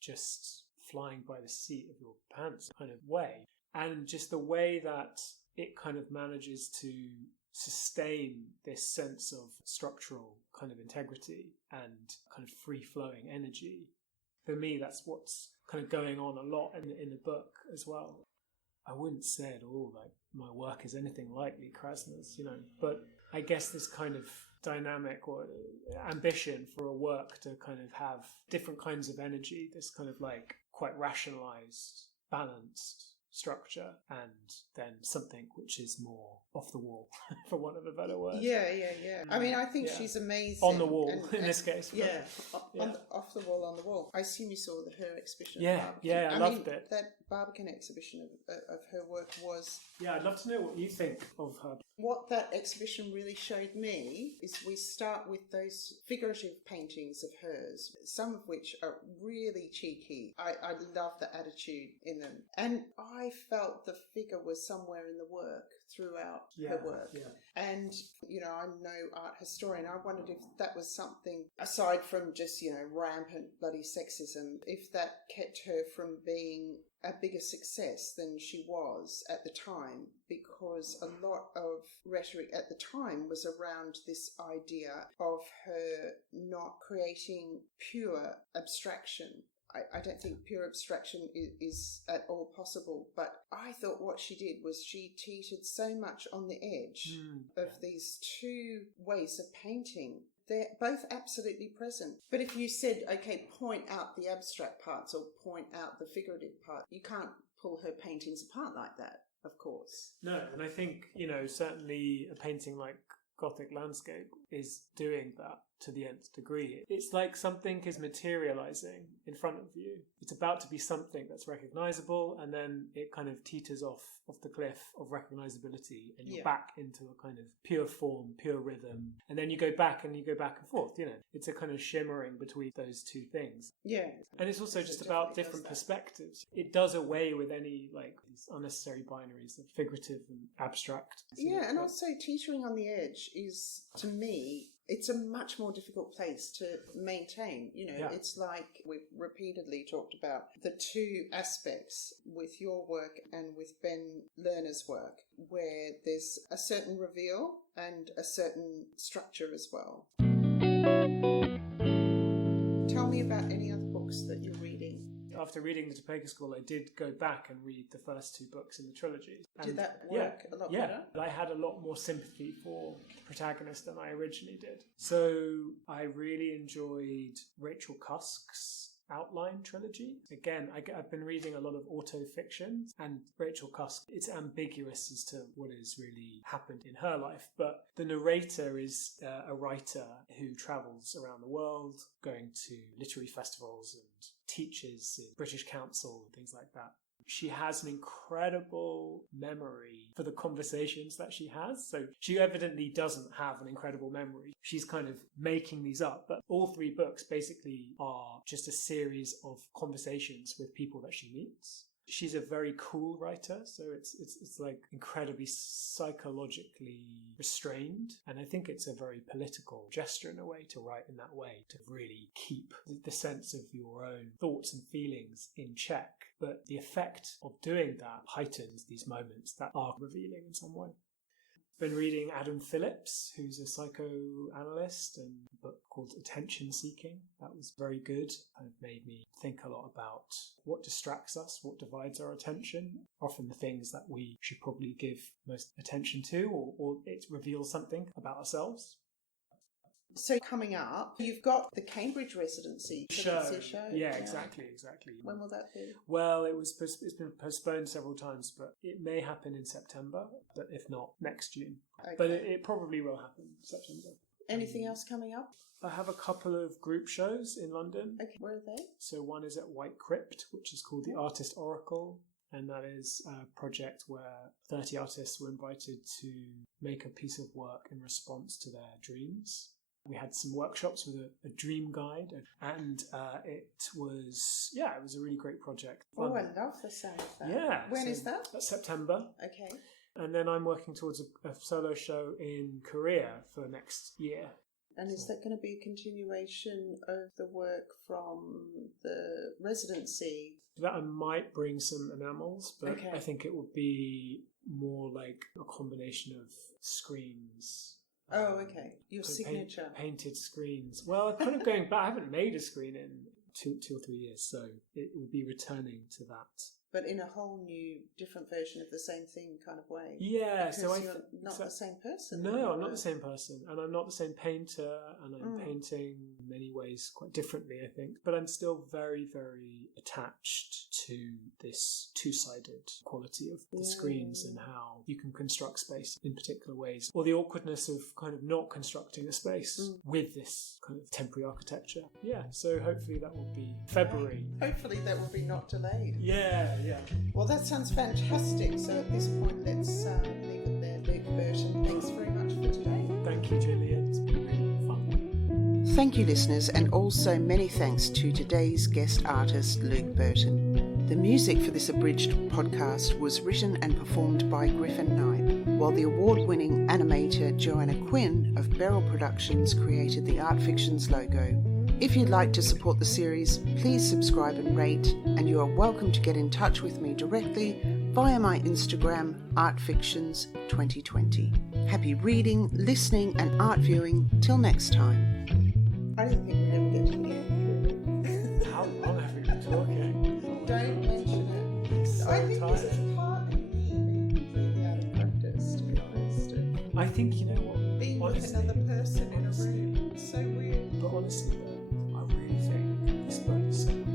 just flying by the seat of your pants kind of way. And just the way that it kind of manages to sustain this sense of structural kind of integrity and kind of free-flowing energy. For me, that's what's kind of going on a lot in the book as well. I wouldn't say at all like my work is anything like Lee Krasner's, but I guess this kind of dynamic or ambition for a work to kind of have different kinds of energy, this kind of like quite rationalized, balanced structure, and then something which is more off the wall, for want of a better word. Yeah. I mean, I think she's amazing. On the wall, in this case. Off the wall, on the wall. I assume you saw her exhibition. I loved it. That Barbican exhibition of her work was... Yeah, I'd love to know what you think of her. What that exhibition really showed me is we start with those figurative paintings of hers, some of which are really cheeky. I love the attitude in them. And I felt the figure was somewhere in the work throughout her work. Yeah. And, I'm no art historian. I wondered if that was something, aside from just, rampant bloody sexism, if that kept her from being a bigger success than she was at the time, because a lot of rhetoric at the time was around this idea of her not creating pure abstraction. I don't think pure abstraction is at all possible, but I thought what she did was she teetered so much on the edge of these two ways of painting They're both absolutely present. But if you said, okay, point out the abstract parts or point out the figurative part, you can't pull her paintings apart like that, of course. No, and I think, certainly a painting like Gothic landscape is doing that to the nth degree. It's like something is materializing in front of you. It's about to be something that's recognizable, and then it kind of teeters off the cliff of recognizability, and you're back into a kind of pure form, pure rhythm, and then you go back and forth. It's a kind of shimmering between those two things. Yeah, and it's also just about different perspectives. It does away with any these unnecessary binaries of figurative and abstract. Yeah, and also teetering on the edge is, to me, it's a much more difficult place to maintain. It's like we've repeatedly talked about the two aspects with your work and with Ben Lerner's work, where there's a certain reveal and a certain structure as well. Tell me about any other books that you're reading. After reading the Topeka School, I did go back and read the first two books in the trilogy. Did that work a lot better? I had a lot more sympathy for the protagonist than I originally did. So I really enjoyed Rachel Cusk's Outline trilogy. Again, I've been reading a lot of auto-fiction, and Rachel Cusk, it's ambiguous as to what has really happened in her life, but the narrator is a writer who travels around the world, going to literary festivals and teaches in British Council and things like that. She has an incredible memory for the conversations that she has. So she evidently doesn't have an incredible memory. She's kind of making these up. But all three books basically are just a series of conversations with people that she meets. She's a very cool writer, so it's like incredibly psychologically restrained, and I think it's a very political gesture in a way to write in that way, to really keep the sense of your own thoughts and feelings in check. But the effect of doing that heightens these moments that are revealing in some way. Been reading Adam Phillips, who's a psychoanalyst, and a book called Attention Seeking. That was very good. Kind of made me think a lot about what distracts us, what divides our attention. Often the things that we should probably give most attention to, or it reveals something about ourselves. So coming up, you've got the Cambridge residency show. Yeah, exactly. When will that be? Well, it's been postponed several times, but it may happen in September, but if not, next June. Okay. But it probably will happen in September. Anything else coming up? I have a couple of group shows in London. Okay, where are they? So one is at White Crypt, which is called the Artist Oracle. And that is a project where 30 artists were invited to make a piece of work in response to their dreams. We had some workshops with a dream guide, and it was a really great project. Fun. Oh, I love the sound of that. Yeah. When is that? That's September. Okay. And then I'm working towards a solo show in Korea for next year. And is that going to be a continuation of the work from the residency? That I might bring some enamels, but okay. I think it would be more like a combination of screens. Oh, okay. Your signature. Painted screens. Well, I'm kind of going back. I haven't made a screen in two or 3 years, so it will be returning to that. But in a whole new, different version of the same thing kind of way. Yeah. Because so you're not the same person. No, I'm not the same person. And I'm not the same painter. And I'm painting in many ways quite differently, I think. But I'm still very, very attached to this two-sided quality of the screens and how you can construct space in particular ways. Or the awkwardness of kind of not constructing a space with this kind of temporary architecture. Yeah, so hopefully that will be February. Hopefully that will be not delayed. Yeah. Well, that sounds fantastic. So at this point, let's leave it there. Luke Burton, thanks very much for today. Thank you, Julia. It's been really fun. Thank you, listeners, and also many thanks to today's guest artist, Luke Burton. The music for this abridged podcast was written and performed by Griffin Knipe, while the award-winning animator Joanna Quinn of Beryl Productions created the Art Fictions logo. If you'd like to support the series, please subscribe and rate, and you are welcome to get in touch with me directly via my Instagram, ArtFictions2020. Happy reading, listening, and art viewing. Till next time. I didn't think we'd ever get to the end. How long have we been talking? Don't mention it. So I think this is partly me being completely out of practice, to be honest. I think, you know what? Being with another person in a room. So weird. But honestly, though, I really think this book is so